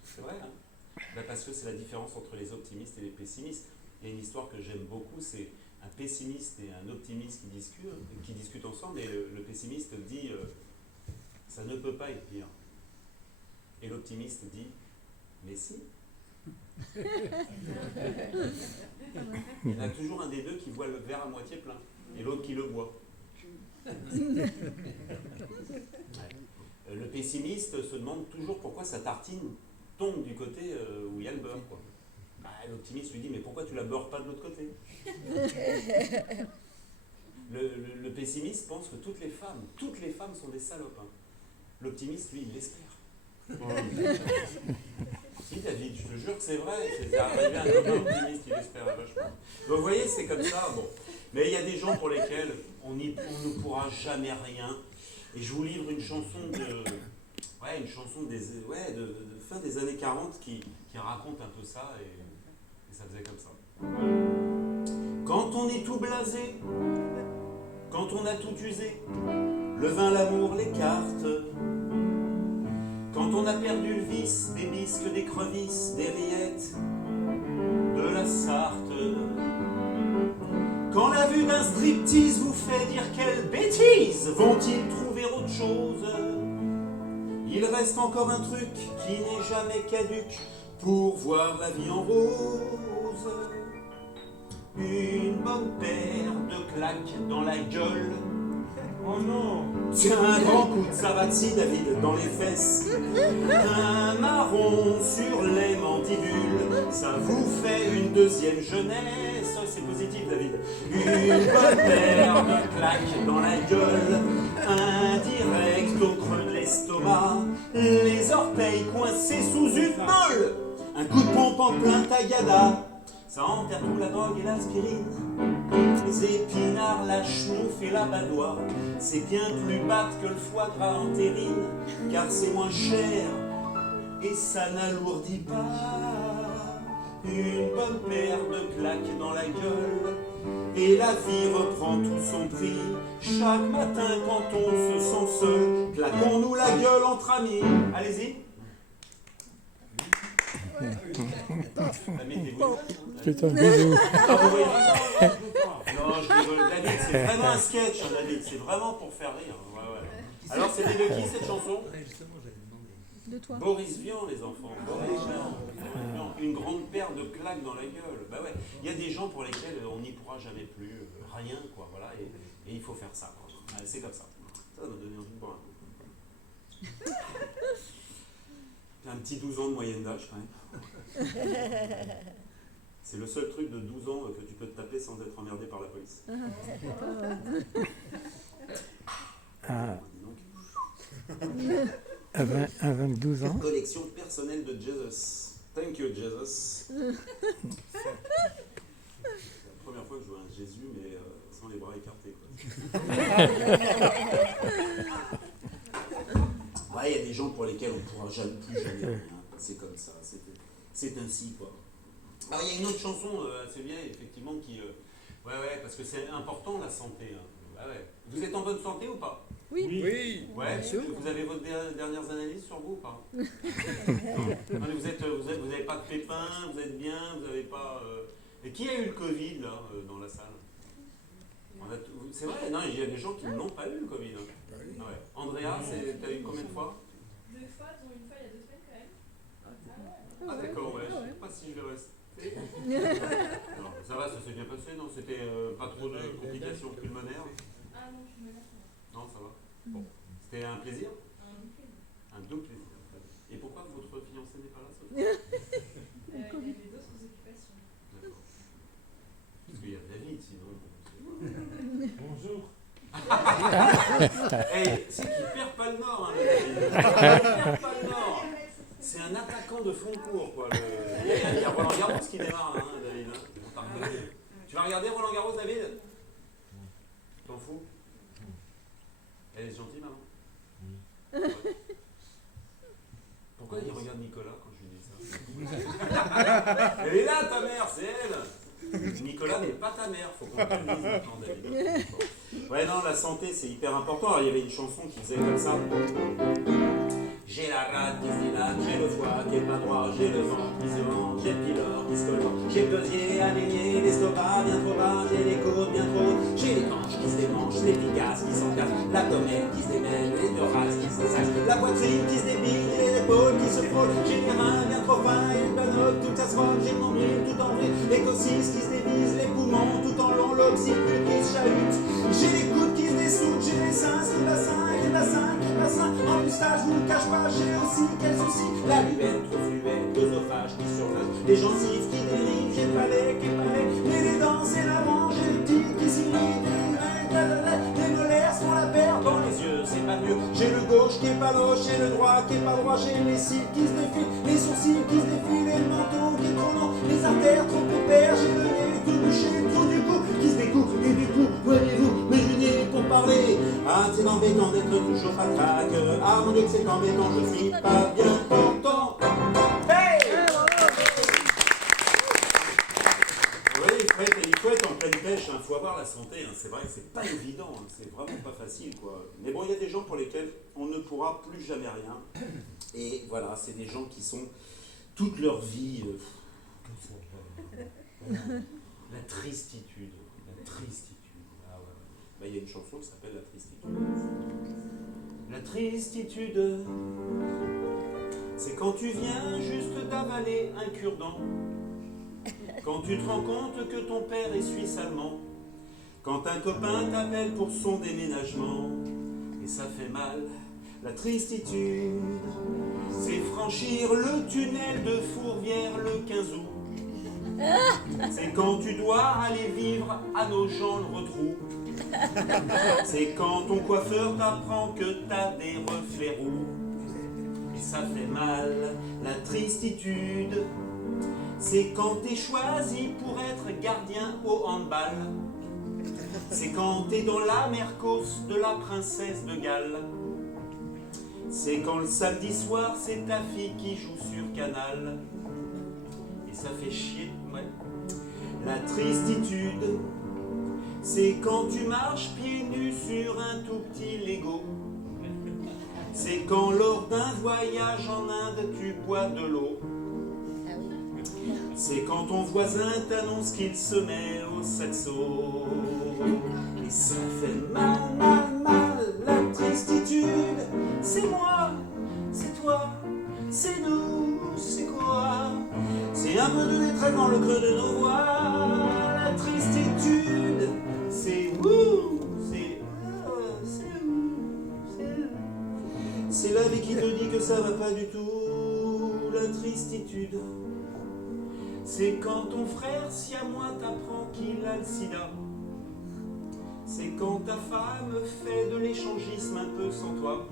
C'est vrai, hein? Bah, parce que c'est la différence entre les optimistes et les pessimistes. Il y a une histoire que j'aime beaucoup, c'est un pessimiste et un optimiste qui discutent ensemble, et le pessimiste dit ça ne peut pas être pire. Et l'optimiste dit mais si. Il y en a toujours un des deux qui voit le verre à moitié plein et l'autre qui le boit. Ouais. Le pessimiste se demande toujours pourquoi sa tartine tombe du côté où il y a le beurre, quoi. Bah, l'optimiste lui dit mais pourquoi tu la beurres pas de l'autre côté? Le pessimiste pense que toutes les femmes sont des salopes. Hein. L'optimiste, lui, il l'espère. Si David, je te jure que c'est vrai, c'est arrivé à un copain optimiste, il espérait vachement. Donc vous voyez, c'est comme ça, bon. Mais il y a des gens pour lesquels on ne pourra jamais rien. Et je vous livre une chanson de fin des années 40 qui raconte un peu ça, et ça faisait comme ça. Quand on est tout blasé, quand on a tout usé, le vin, l'amour, les cartes, quand on a perdu le vice, des bisques, des crevisses, des rillettes, de la Sarthe. Quand la vue d'un striptease vous fait dire quelle bêtise, vont-ils trouver autre chose? Il reste encore un truc qui n'est jamais caduc pour voir la vie en rose. Une bonne paire de claques dans la gueule. Oh non! Tiens, un grand coup de Savatsi, David, dans les fesses. Un marron sur les mandibules. Ça vous fait une deuxième jeunesse. C'est positif, David. Une bonne paire de claques dans la gueule. Indirect au creux de l'estomac. Les orteils coincés sous une meule. Un coup de pompe en plein tagada. Ça enterre tout la drogue et l'aspirine. Les épinards, la chenouf et la badoie. C'est bien plus bad que le foie gras en terrine, car c'est moins cher et ça n'alourdit pas. Une bonne paire de claques dans la gueule et la vie reprend tout son prix. Chaque matin quand on se sent seul, claquons-nous la gueule entre amis. Allez-y. Putain, bisous. Non, je rigole. David, c'est vraiment un sketch, hein, David. C'est vraiment pour faire rire. Ouais. Alors, c'était de qui cette chanson? De toi. Boris Vian, les enfants. Boris Vian. Une grande paire de claques dans la gueule. Bah ouais. Il y a des gens pour lesquels on n'y pourra jamais plus. Rien, quoi. Voilà. Et il faut faire ça, quoi. C'est comme ça. Ça m'a donné envie de boire un coup. T'as un petit 12 ans de moyenne d'âge, quand même. C'est le seul truc de 12 ans que tu peux te taper sans être emmerdé par la police. À 22 ans. Collection personnelle de Jesus. Thank you, Jesus. C'est la première fois que je vois un Jésus, mais sans les bras écartés. Ouais, il y a des gens pour lesquels on ne pourra plus jamais rien. C'est comme ça, c'est ainsi, quoi. Alors, il y a une autre chanson assez vieille, effectivement, qui... ouais, parce que c'est important, la santé. Hein. Ouais. Vous êtes en bonne santé ou pas? Oui. Ouais, vous avez vos dernières analyses sur vous ou pas? Non, mais vous n'avez pas de pépins, vous êtes bien, vous n'avez pas... Et qui a eu le Covid, là, dans la salle? C'est vrai, non, il y a des gens qui n'ont pas eu le Covid. Hein. Ah ouais. Andrea, t'as eu combien de fois? 2 fois, dont une fois il y a 2 semaines quand même. Ah d'accord, ouais, je ne sais pas si je vais rester. Non, ça va, ça s'est bien passé, non? C'était pas trop de complications pulmonaires? Ah non, je suis malade. Non, ça va. Bon. C'était un plaisir? Un Un doux plaisir. Et pourquoi votre fiancé n'est pas là ce soir? il y avait d'autres occupations. D'accord. Parce qu'il y a David, sinon. Bonjour. Hey, c'est qu'il perd pas le nord, hein, le David. Il perd pas le nord. C'est un attaquant de fond de cours, quoi. Il y a Roland Garros qui démarre, hein, David. Hein. Tu vas regarder Roland Garros, David? T'en fous? Elle est gentille, maman? Ouais. Pourquoi il regarde Nicolas quand je lui dis ça? Elle est là, ta mère, c'est elle! Nicolas n'est pas ta mère, faut qu'on te le dise maintenant, David. Bon. Ouais, non, la santé, c'est hyper important. Alors, il y avait une chanson qui faisait comme ça. J'ai la rate qui se dilate, j'ai le foie qui est pas droit, j'ai le ventre qui se vend, j'ai le pylore qui se colle, j'ai le gosier aligné, l'estomac bien trop bas, j'ai les côtes bien trop hautes, j'ai les hanches qui se démanchent, les pigasses qui s'encassent, l'abdomen qui se démêle, les thorax qui se dessaxent, la poitrine qui se débile, les épaules qui se frôlent, j'ai les reins bien trop fins et une banotte toute casserole, j'ai le nombril tout en vrille, les cossis qui se dévisent, les poumons tout en long, l'occiput qui se chahute, j'ai les coudes qui se dessoutent, j'ai les seins sous le bassin et les bassins qui bassins, en moustache, je vous le cache pas. J'ai aussi quel souci, la lubette, le fluet, l'œsophage qui surnage, les gencives qui dérivent, j'ai le palais qui est palais, mais les dents c'est l'avant, j'ai les petites qui s'irritent, les molaires sont la paire, dans les yeux c'est pas mieux, j'ai le gauche qui est pas gauche, j'ai le droit qui est pas droit, j'ai les cils qui se défilent, les sourcils qui se défilent, et le menton qui est trop long, les artères trop pépères, j'ai le nez tout bouché, le trou du cou qui se découpe, et du coup, voyez-vous, mes lunettes pour parler, ah c'est embêtant d'être toujours patraque, ah mon dieu que c'est embêtant, je suis pas bien portant. Hey! Oui, il faut être en pleine pêche, il faut avoir la santé, hein. C'est vrai que c'est pas évident, hein. C'est vraiment pas facile, quoi. Mais bon, il y a des gens pour lesquels on ne pourra plus jamais rien. Et voilà, c'est des gens qui sont toute leur vie... la tristitude. La tristitude. Ah ouais. Bah, il y a une chanson qui s'appelle La tristitude. La tristitude, c'est quand tu viens juste d'avaler un cure-dent, quand tu te rends compte que ton père est suisse-allemand, quand un copain t'appelle pour son déménagement, et ça fait mal. La tristitude, c'est franchir le tunnel de Fourvière le 15 août. C'est quand tu dois aller vivre à Nogent-le-Rotrou. C'est quand ton coiffeur t'apprend que t'as des reflets roux. Et ça fait mal, la tristitude. C'est quand t'es choisi pour être gardien au handball. C'est quand t'es dans la mercos de la princesse de Galles. C'est quand le samedi soir c'est ta fille qui joue sur Canal. Et ça fait chier, ouais. La tristitude, c'est quand tu marches pieds nus sur un tout petit Lego. C'est quand lors d'un voyage en Inde tu bois de l'eau. C'est quand ton voisin t'annonce qu'il se met au saxo. Et ça fait mal, mal, mal, la tristitude. C'est moi, c'est toi, c'est nous, c'est quoi? C'est un peu de détresse dans le creux de nos voix. La tristitude, c'est vous, c'est c'est la vie qui te dit que ça va pas du tout. La tristitude, c'est quand ton frère siamois t'apprend qu'il a le sida. C'est quand ta femme fait de l'échangisme un peu sans toi.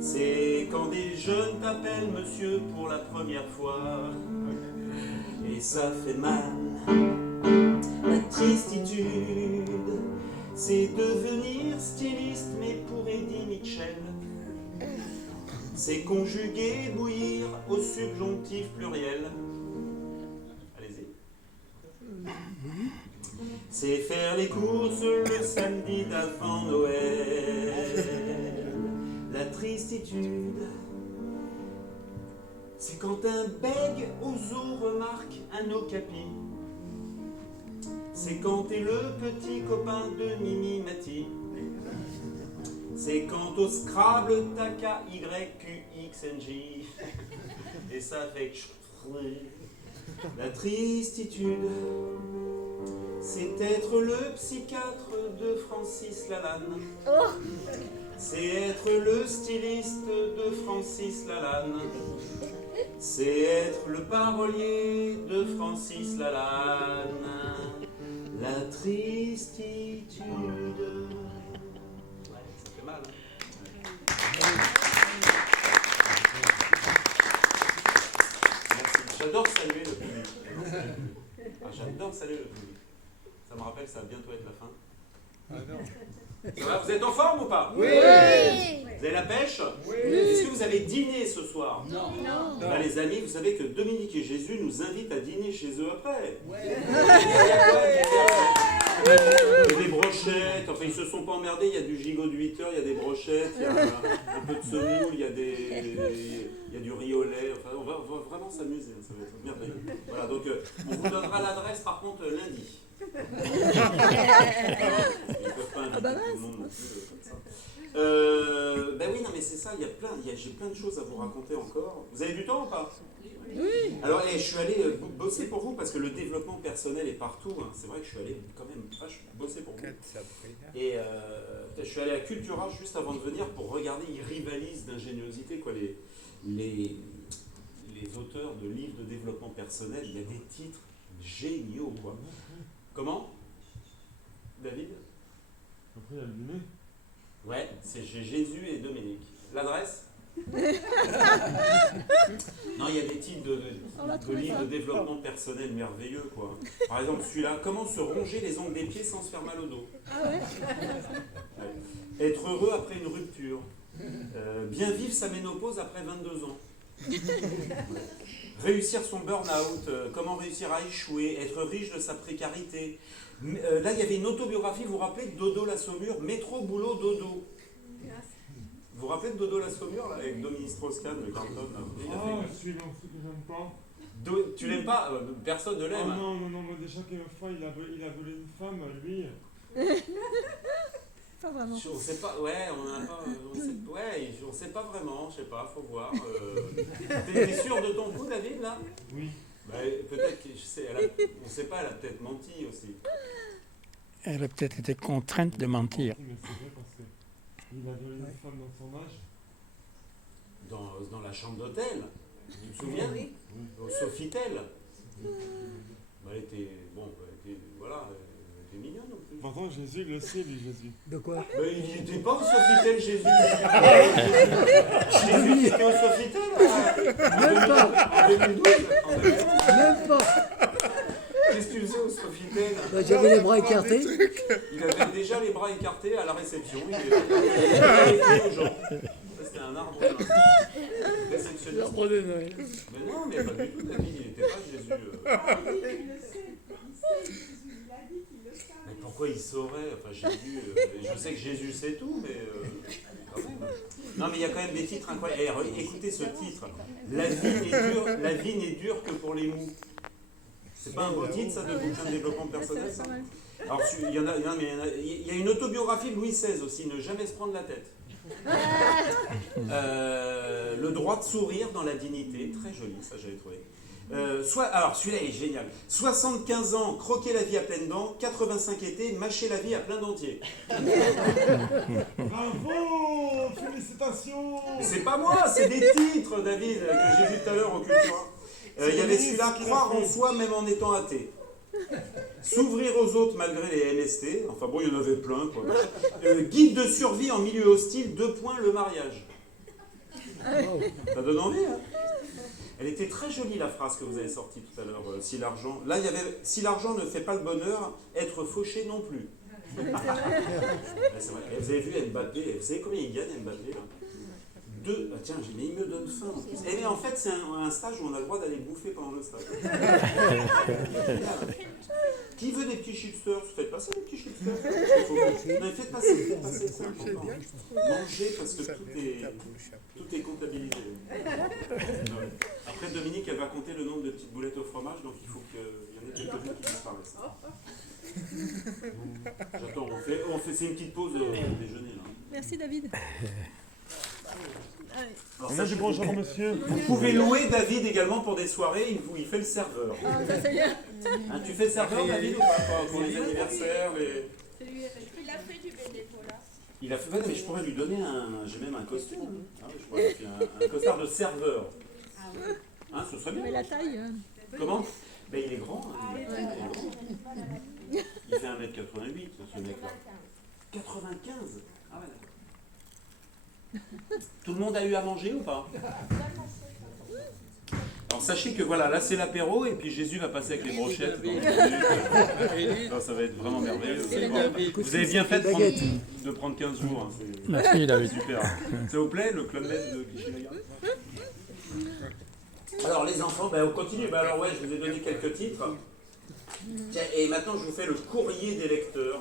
C'est C'est quand des jeunes t'appellent monsieur pour la première fois. Et ça fait mal. La tristitude, c'est devenir styliste, mais pour Eddie Mitchell. C'est conjuguer, bouillir au subjonctif pluriel. Allez-y. C'est faire les courses le samedi d'avant Noël. La tristitude, c'est quand un bègue au zoo remarque un okapi. C'est quand t'es le petit copain de Mimi Mati. C'est quand au Scrabble t'as KYQXNJ. Et ça fait la tristitude, c'est être le psychiatre de Francis Lalanne. C'est être le styliste de Francis Lalanne. C'est être le parolier de Francis Lalanne. La tristitude. Ouais, ça fait mal, hein. Merci. J'adore saluer le public. J'adore saluer le public. Ça me rappelle que ça va bientôt être la fin. Ça va, vous êtes en forme ou pas? Oui. Vous avez la pêche? Oui. Est-ce que vous avez dîné ce soir? Non. Bah, les amis, vous savez que Dominique et Jésus nous invitent à dîner chez eux après. Ouais. Il y a des brochettes, enfin ils se sont pas emmerdés, il y a du gigot de 8 heures, il y a des brochettes, il y a un peu de semoule, il y a du riz au lait, enfin on va vraiment s'amuser, ça va être merveilleux. Voilà, donc on vous donnera l'adresse par contre lundi. Ils ne peuvent pas inviter tout le monde non plus comme ça. Ben oui, non mais c'est ça, j'ai plein de choses à vous raconter encore. Vous avez du temps ou pas? Oui. Alors je suis allé bosser pour vous parce que le développement personnel est partout. Hein. C'est vrai que je suis allé quand même bosser pour vous. Et je suis allé à Cultura juste avant de venir pour regarder, ils rivalisent d'ingéniosité quoi, les auteurs de livres de développement personnel. Il y a des titres géniaux quoi. Comment? David? Après il y a le dîner. Ouais, c'est chez Jésus et Dominique. L'adresse? Non, il y a des titres de livres de développement personnel merveilleux, quoi. Par exemple, celui-là, comment se ronger les ongles des pieds sans se faire mal au dos. Ah ouais. Ouais. Être heureux après une rupture. Bien vivre sa ménopause après 22 ans. Réussir son burn-out, comment réussir à échouer, être riche de sa précarité. Là, il y avait une autobiographie, vous vous rappelez de Dodo la Saumure, métro, boulot, dodo. Vous vous rappelez de Dodo la Saumure, là, avec Dominique Strauss-Kahn, le Carlton Celui-là aussi que j'aime pas. Tu l'aimes pas? Personne ne l'aime. Oh non, moi déjà qu'une fois, il a volé une femme, lui. Pas vraiment. On sait pas, ouais, on sait pas vraiment, je sais pas, faut voir. T'es sûr de ton coup, David, là? Oui. Bah, peut-être, on sait pas, elle a peut-être menti aussi. Elle a peut-être été contrainte de mentir. Mais c'est vrai parce qu'il a volé une femme dans son âge. Dans la chambre d'hôtel, tu te souviens? Oui. Au Sofitel. Bah, elle était mignonne non plus. Pourtant, Jésus le sait, lui, Jésus. De quoi? Mais il n'était pas au Sofitel, Jésus. Jésus était au Sofitel Même pas. En 2012. Même pas. Qu'est-ce que tu faisais au Sofitel? Bah, j'avais les bras écartés. Il avait déjà les bras écartés à la réception. Il était aux gens. Ça, c'était un arbre réceptionniste. L'arbre de Noël. Mais non, mais pas du tout, David. Il n'était pas Jésus. Mais pourquoi il saurait? Enfin, Jésus, je sais que Jésus sait tout, mais quand même. Non, mais il y a quand même des titres incroyables. Écoutez ce titre. La vie n'est dure que pour les mous. C'est pas un beau titre, ça, de bouquin de développement personnel, ça? Alors, il y a une autobiographie de Louis XVI aussi, Ne jamais se prendre la tête. Le droit de sourire dans la dignité, très joli, ça j'avais trouvé. Alors celui-là est génial. 75 ans, croquer la vie à pleines dents, 85 étés, mâcher la vie à plein dentier. Bravo! Félicitations! C'est pas moi, c'est des titres, David, que j'ai vu tout à l'heure au Cultura. Il y avait celui-là, croire en soi même en étant athée. S'ouvrir aux autres malgré les MST. Enfin bon, il y en avait plein, quoi. Guide de survie en milieu hostile, 2 points, le mariage. Ça donne envie, hein? Elle était très jolie la phrase que vous avez sortie tout à l'heure. Si l'argent. Là, il y avait. Si l'argent ne fait pas le bonheur, être fauché non plus. C'est vrai. Et vous avez vu Mbappé, vous savez combien il gagne Mbappé là? 2. Ah, tiens, mais il me donne faim. Et mais en fait, c'est un stage où on a le droit d'aller bouffer pendant le stage. Qui veut des petits chipsters? Faites passer des petits chipsters. Non, faites passer, c'est important. Mangez parce que tout est comptabilisé. Après, Dominique, elle va compter le nombre de petites boulettes au fromage, donc il faut qu'il y en ait quelques-unes qui disparaissent. J'attends, on fait c'est une petite pause déjeuner là. Merci David. Alors, On a du bonjour, monsieur. vous pouvez louer David également pour des soirées, il fait le serveur. Ah, ça c'est bien. Hein, tu fais le serveur, David, ou pas pour les anniversaires Il a fait du bénévolat. Il a fait, ouais, mais je pourrais lui donner j'ai même un costume. Ah, je pourrais lui faire un costard de serveur. Hein, ce serait bien. Mais la taille. Comment? Ben, il est grand. Hein, il est grand. Il fait 1m88, ce mec-là. 95? Ah ouais, d'accord. Tout le monde a eu à manger ou pas? Alors sachez que voilà, là c'est l'apéro et puis Jésus va passer avec les brochettes. Donc, non, ça va être vraiment merveilleux. Vous avez bien fait de prendre 15 jours. Hein, Merci David. Super. Ça vous plaît le Club Med de Clichy-la-Garenne? Alors les enfants, ben, on continue. Ben, alors ouais, je vous ai donné quelques titres. Tiens, et maintenant je vous fais le courrier des lecteurs.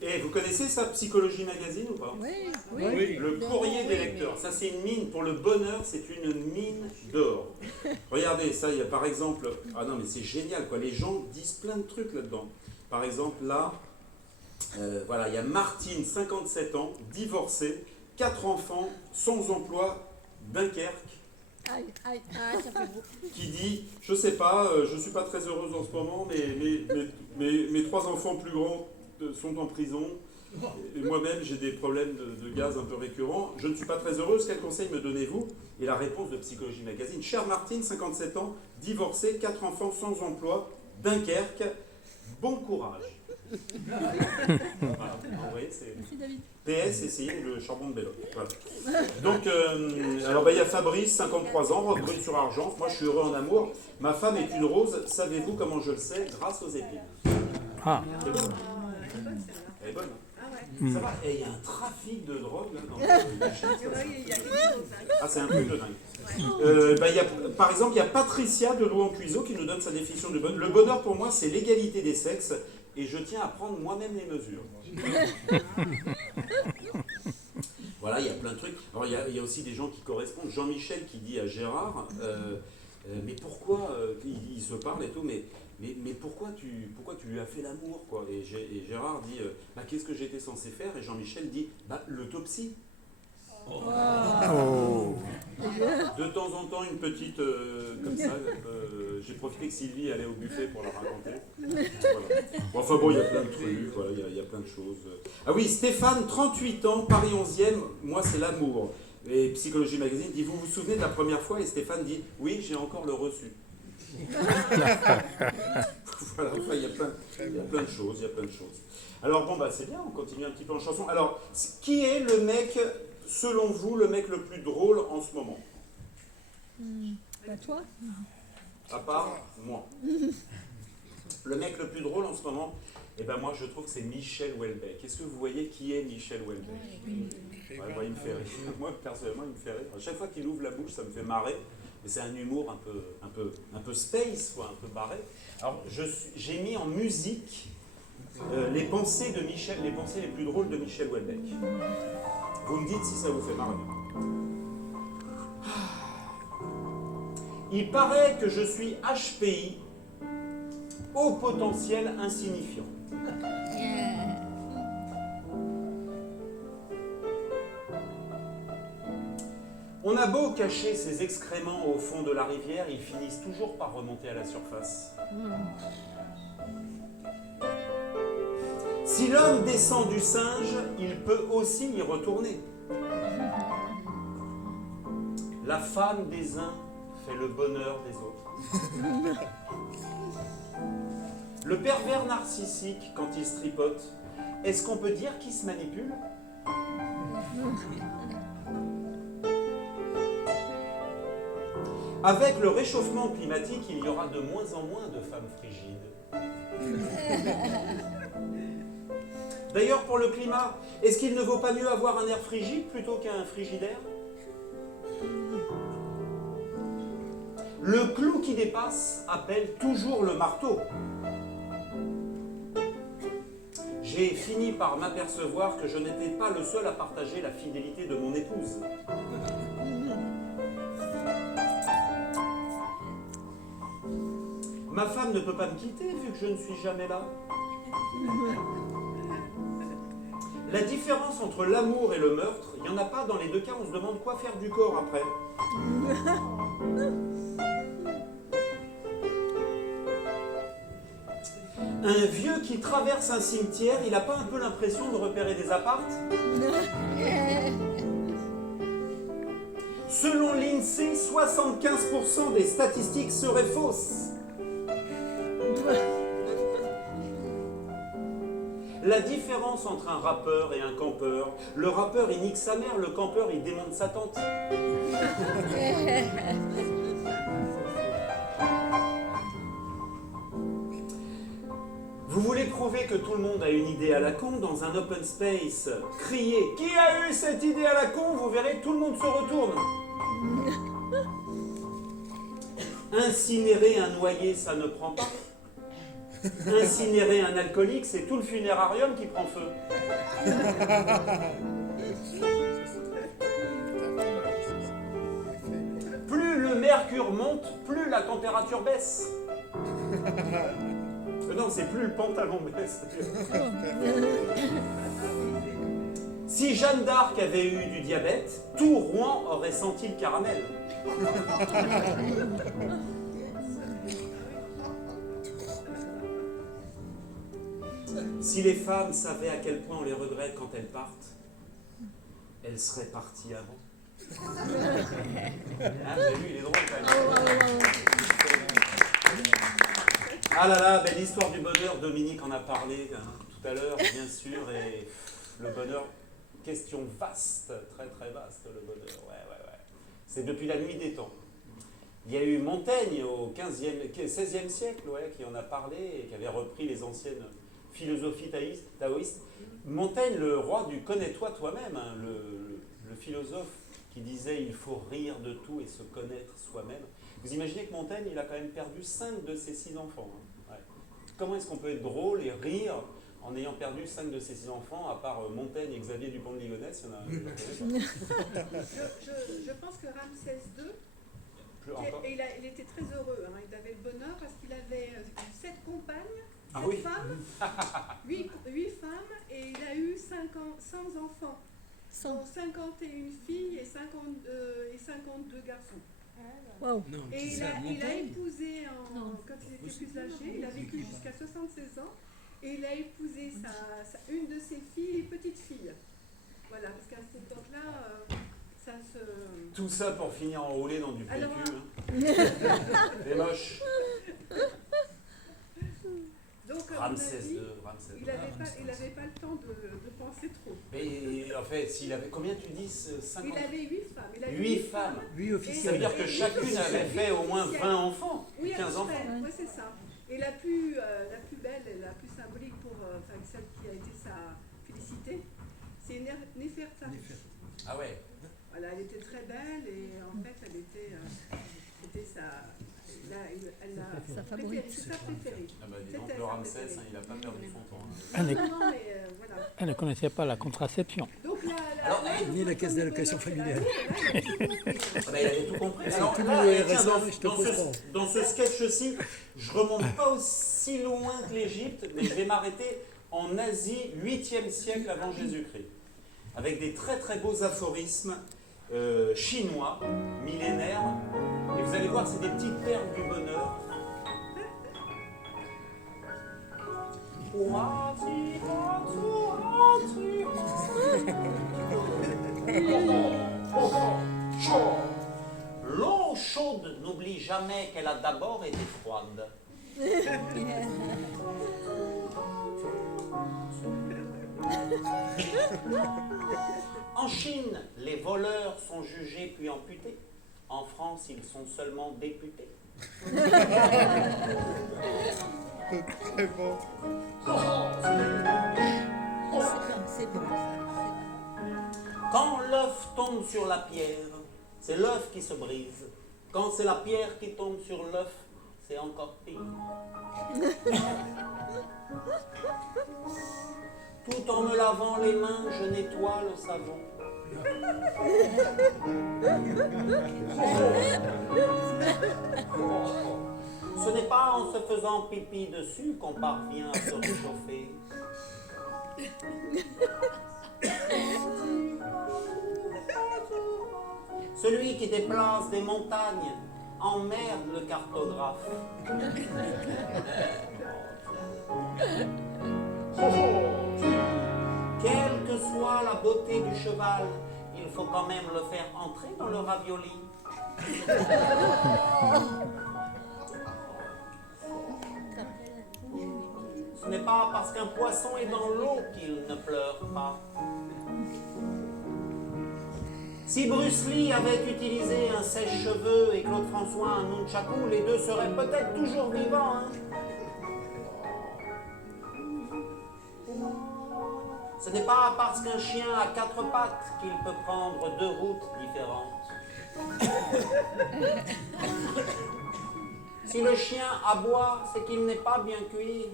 Et vous connaissez ça, Psychologie Magazine ou pas? Oui. Le courrier des lecteurs, ça c'est une mine, pour le bonheur c'est une mine d'or. Regardez, ça il y a par exemple, ah non mais c'est génial quoi, les gens disent plein de trucs là-dedans. Par exemple là, voilà, il y a Martine, 57 ans, divorcée, 4 enfants, sans emploi, Dunkerque, Aïe, ça fait beau. qui dit, je sais pas, je suis pas très heureuse en ce moment, mais mes 3 enfants plus grands sont en prison. Et moi-même, j'ai des problèmes de gaz un peu récurrents. Je ne suis pas très heureuse. Quel conseil me donnez-vous? Et la réponse de Psychologie Magazine. Chère Martine, 57 ans, divorcée, 4 enfants sans emploi, Dunkerque. Bon courage. Voilà. Vous voyez, c'est... Merci David. PS, essayez le charbon de Belloc. Voilà. Donc, alors il y a Fabrice, 53 ans, robe brune sur argent. Moi, je suis heureux en amour. Ma femme est une rose. Savez-vous comment je le sais? Grâce aux épines. Ah. C'est bon. Elle est bonne. Ça va. Et il y a un trafic de drogue là dans le Ah, c'est un truc de dingue. Par exemple, il y a Patricia de Louan-Cuiseau qui nous donne sa définition de bonheur. Le bonheur pour moi, c'est l'égalité des sexes et je tiens à prendre moi-même les mesures. Voilà, il y a plein de trucs. Alors, il y a aussi des gens qui correspondent. Jean-Michel qui dit à Gérard, mais pourquoi il se parle et tout, mais pourquoi tu lui as fait l'amour quoi? Et Gérard dit, qu'est-ce que j'étais censé faire? Et Jean-Michel dit, l'autopsie. Oh. De temps en temps, une petite comme ça. J'ai profité que Sylvie allait au buffet pour la raconter. Voilà. Bon, enfin bon, il y a plein de trucs, voilà, il y a plein de choses. Ah oui, Stéphane, 38 ans, Paris 11e, moi c'est l'amour. Et Psychologie Magazine dit, vous vous souvenez de la première fois? Et Stéphane dit, oui, j'ai encore le reçu. Voilà, enfin, il y a plein de choses, Alors bon, c'est bien, on continue un petit peu en chanson. Alors, qui est le mec, selon vous, le mec le plus drôle en ce moment? Toi? À part moi. Le mec le plus drôle en ce moment, moi je trouve que c'est Michel Houellebecq. Est-ce que vous voyez qui est Michel Houellebecq? Moi il me fait rire. Moi personnellement il me fait rire. À chaque fois qu'il ouvre la bouche ça me fait marrer. Mais c'est un humour un peu space, quoi, un peu barré. Alors j'ai mis en musique les pensées les plus drôles de Michel Houellebecq. Vous me dites si ça vous fait marrer. Il paraît que je suis HPI, haut potentiel insignifiant. On a beau cacher ses excréments au fond de la rivière, ils finissent toujours par remonter à la surface. Si l'homme descend du singe, il peut aussi y retourner. La femme des uns fait le bonheur des autres. Le pervers narcissique, quand il se tripote, est-ce qu'on peut dire qu'il se manipule? Avec le réchauffement climatique, il y aura de moins en moins de femmes frigides. D'ailleurs, pour le climat, est-ce qu'il ne vaut pas mieux avoir un air frigide plutôt qu'un frigidaire? Le clou qui dépasse appelle toujours le marteau. J'ai fini par m'apercevoir que je n'étais pas le seul à partager la fidélité de mon épouse. Ma femme ne peut pas me quitter vu que je ne suis jamais là. La différence entre l'amour et le meurtre, il n'y en a pas dans les deux cas, on se demande quoi faire du corps après. Un vieux qui traverse un cimetière, il n'a pas un peu l'impression de repérer des appartes? Selon l'INSEE, 75% des statistiques seraient fausses. La différence entre un rappeur et un campeur, le rappeur il nique sa mère, le campeur il démonte sa tante. Vous voulez prouver que tout le monde a une idée à la con dans un open space? Criez « Qui a eu cette idée à la con ?» Vous verrez, tout le monde se retourne. Incinérer un noyé, ça ne prend pas. Incinérer un alcoolique, c'est tout le funérarium qui prend feu. Plus le mercure monte, plus la température baisse. Non, c'est plus le pantalon baisse. Si Jeanne d'Arc avait eu du diabète, tout Rouen aurait senti le caramel. Si les femmes savaient à quel point on les regrette quand elles partent, elles seraient parties avant. Ah, vous avez vu, il est drôle quand même. Ah là là, ben, l'histoire du bonheur, Dominique en a parlé tout à l'heure, bien sûr, et le bonheur, question vaste, très très vaste, le bonheur, ouais. C'est depuis la nuit des temps. Il y a eu Montaigne au 16e siècle, qui en a parlé et qui avait repris les anciennes philosophies taoïstes. Montaigne, le roi du connais-toi toi-même, hein, le philosophe qui disait il faut rire de tout et se connaître soi-même. Vous imaginez que Montaigne, il a quand même perdu 5 de ses 6 enfants. Hein. Ouais. Comment est-ce qu'on peut être drôle et rire en ayant perdu 5 de ses 6 enfants, à part Montaigne et Xavier Dupont de Ligonnès? Je pense que Ramsès II, il était très heureux. Hein. Il avait le bonheur parce qu'il avait 7 compagnes, 7 femmes, 8 femmes, et il a eu 100 enfants. 51 filles et 52 garçons. Wow. Et il a épousé, quand il était plus âgé, il a vécu jusqu'à 76 ans, et il a épousé une de ses filles et petite fille. Voilà, parce qu'à cette époque-là, ça se... Tout ça pour finir enroulé dans du PQ. C'est moche. Donc, Ramsès II. Il n'avait pas le temps de penser trop. Mais en fait, s'il avait... Combien tu dis 50... Il avait 8 femmes. 8 femmes. 8 officiels. Ça veut dire que chacune avait fait au moins 20 enfants, oui, 15 enfants. Oui, c'est ça. Et la plus belle et la plus symbolique pour celle qui a été sa félicité, c'est Néfertari. Ah ouais. Voilà, elle était très belle et en fait, elle était sa préférée. Ah bah dis donc, le Ramsès, il n'a pas perdu son temps. Voilà. Elle ne connaissait pas la contraception. Donc Ni la caisse d'allocation familiale. Il avait tout compris. Alors, tout là, le tiens, RSA, je te comprends. dans ce sketch-ci, je remonte pas aussi loin que l'Égypte, mais je vais m'arrêter en Asie, 8e siècle avant Jésus-Christ, avec des très très beaux aphorismes chinois, millénaires, et vous allez voir, c'est des petites perles du bonheur. L'eau chaude n'oublie jamais qu'elle a d'abord été froide. En Chine, les voleurs sont jugés puis amputés. En France, ils sont seulement députés. Très bon. C'est bon. Quand l'œuf tombe sur la pierre, c'est l'œuf qui se brise. Quand c'est la pierre qui tombe sur l'œuf, c'est encore pire. Tout en me lavant les mains, je nettoie le savon. Ce n'est pas en se faisant pipi dessus qu'on parvient à se réchauffer. Celui qui déplace des montagnes emmerde le cartographe. Quelle que soit la beauté du cheval, il faut quand même le faire entrer dans le ravioli. Ce n'est pas parce qu'un poisson est dans l'eau qu'il ne pleure pas. Si Bruce Lee avait utilisé un sèche-cheveux et Claude François un nunchaku, les deux seraient peut-être toujours vivants. Hein. Ce n'est pas parce qu'un chien a 4 pattes qu'il peut prendre 2 routes différentes. Si le chien aboie, c'est qu'il n'est pas bien cuit.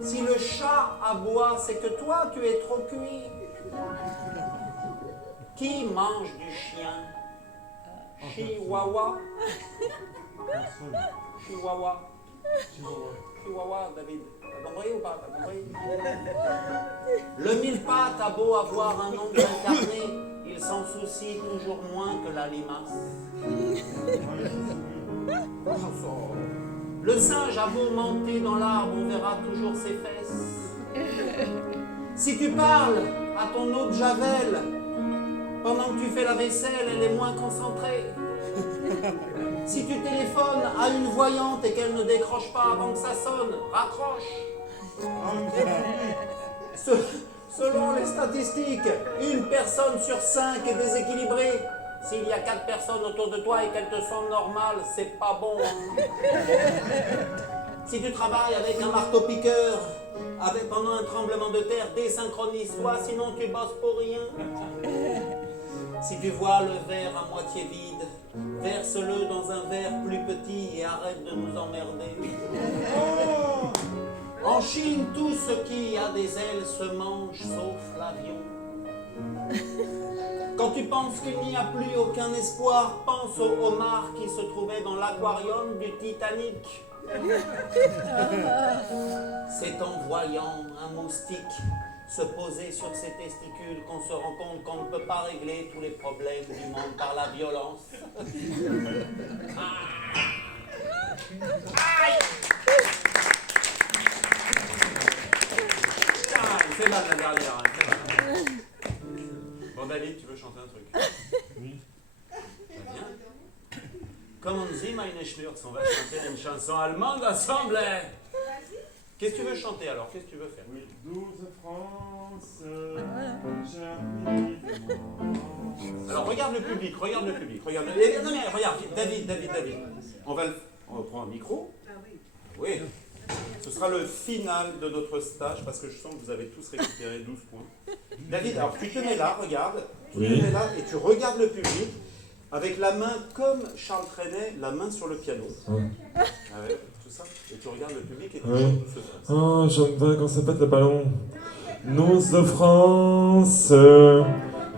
Si le chat aboie, c'est que toi, tu es trop cuit. Qui mange du chien? Chihuahua? Chihuahua? Chihuahua, David. T'as compris ou pas? T'as compris? Le mille-pattes a beau avoir un nom incarné, il s'en soucie toujours moins que la limace. Le singe a beau monter dans l'arbre, on verra toujours ses fesses. Si tu parles à ton eau de javel, pendant que tu fais la vaisselle, elle est moins concentrée. Si tu téléphones à une voyante et qu'elle ne décroche pas avant que ça sonne, raccroche. Selon les statistiques, une personne sur 5 est déséquilibrée. S'il y a 4 personnes autour de toi et qu'elles te semblent normales, c'est pas bon. Hein. Si tu travailles avec un marteau-piqueur, pendant un tremblement de terre, désynchronise-toi, sinon tu bosses pour rien. Si tu vois le verre à moitié vide, verse-le dans un verre plus petit et arrête de nous emmerder. En Chine, tout ce qui a des ailes se mange, sauf l'avion. Quand tu penses qu'il n'y a plus aucun espoir, pense au homard qui se trouvait dans l'aquarium du Titanic. C'est en voyant un moustique se poser sur ses testicules qu'on se rend compte qu'on ne peut pas régler tous les problèmes du monde par la violence. C'est mal la dernière. Hein, bon David, tu veux chanter un truc? Oui. Viens. Kommen Sie meine Schnürz, on va chanter une chanson allemande ensemble. Qu'est-ce que tu veux chanter alors? Qu'est-ce que tu veux faire? Oui, 12 France, cher pays de France. Alors regarde le public, regarde. Non mais regarde, David. On va prendre un micro. Ah oui. Oui. Ce sera le final de notre stage parce que je sens que vous avez tous récupéré 12 points. David, alors tu te mets là, regarde. Tu te mets là et tu regardes le public avec la main comme Charles Trenet, la main sur le piano. Ouais. Ah ouais, tout ça. Et tu regardes le public et tu Ouais. chantes tout ce ça. Oh, je chante pas quand ça pète le ballon. Nous de France,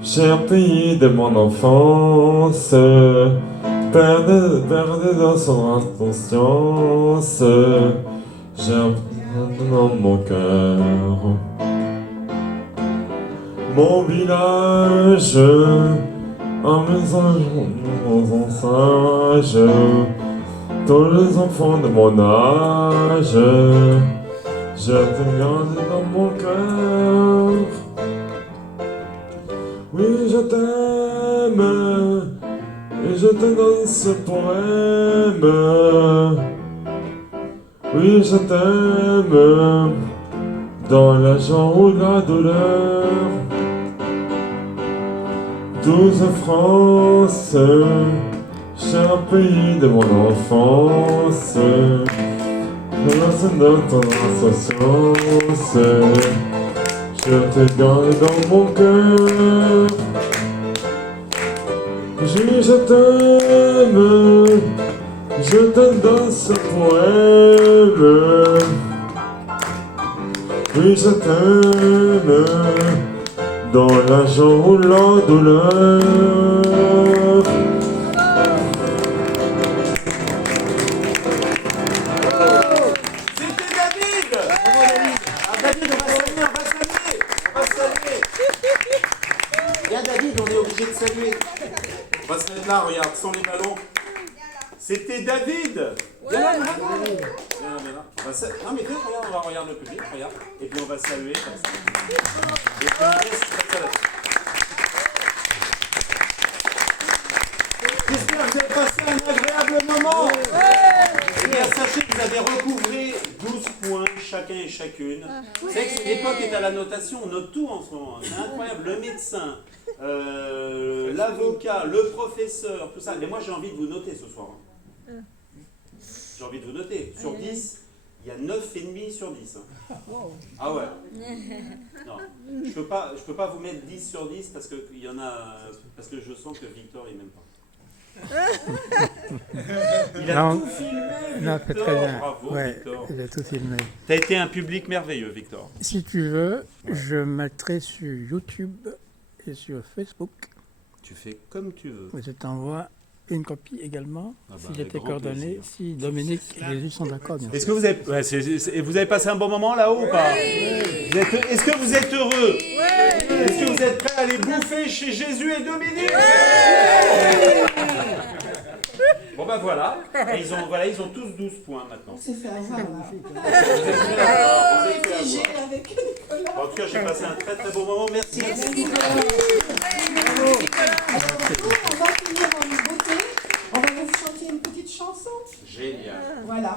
cher pays de mon enfance, perdez dans son inconscience, j'ai un dans mon cœur. Mon village, un maison aux singes, tous les enfants de mon âge, je te garde dans mon cœur. Oui, je t'aime, et je te donne ce poème. Oui, je t'aime, dans la joie ou la douleur. Douce France, cher pays de mon enfance, grâce à notre insouciance, je te garde dans mon cœur. Je t'aime, je te donne ce poème. Oui, je t'aime, dans la joie ou la douleur. C'était David. David, on va saluer. Viens David, on est obligé de saluer. On va se mettre là, regarde, sans les ballons. C'était David. Viens là. Viens là. Non mais viens, regarde, on va regarder le public, regarde. Et puis on va saluer comme ça. Et puis on laisse ça là. J'espère que vous avez passé un agréable moment. Eh bien, sachez que vous avez recouvré 12 points chacun et chacune. Vous savez que l'époque est à la notation, on note tout en ce moment. C'est incroyable, le médecin, l'avocat, le professeur, tout ça. Mais moi j'ai envie de vous noter ce soir. J'ai envie de vous noter. Sur 10, il y a 9,5 sur 10. Ah ouais. Non, je peux pas vous mettre 10 sur 10 parce que je sens que Victor il m'aime pas. Il a tout filmé, Victor. Non, c'est très bien. Bravo, ouais, Victor. il a tout filmé. Tu as été un public merveilleux, Victor. Si tu veux, je mettrai sur YouTube et sur Facebook. Tu fais comme tu veux. Je t'envoie une copie également, si j'ai avec tes grand coordonnées, plaisir. si Dominique et Jésus sont d'accord, bien sûr. Est-ce que vous avez, vous avez passé un bon moment là-haut ou pas? Est-ce que vous êtes heureux? Est-ce que vous êtes prêts à aller bouffer chez Jésus et Dominique? Bon ben voilà. Et ils ont tous 12 points maintenant. On s'est fait avoir là. Vous êtes prêts à On vous est êtes prêts à figé voir. avec Nicolas. En tout cas, j'ai passé un très très bon moment. Merci. Alors, on va finir en beauté. On va vous chanter une petite chanson. Génial. Voilà.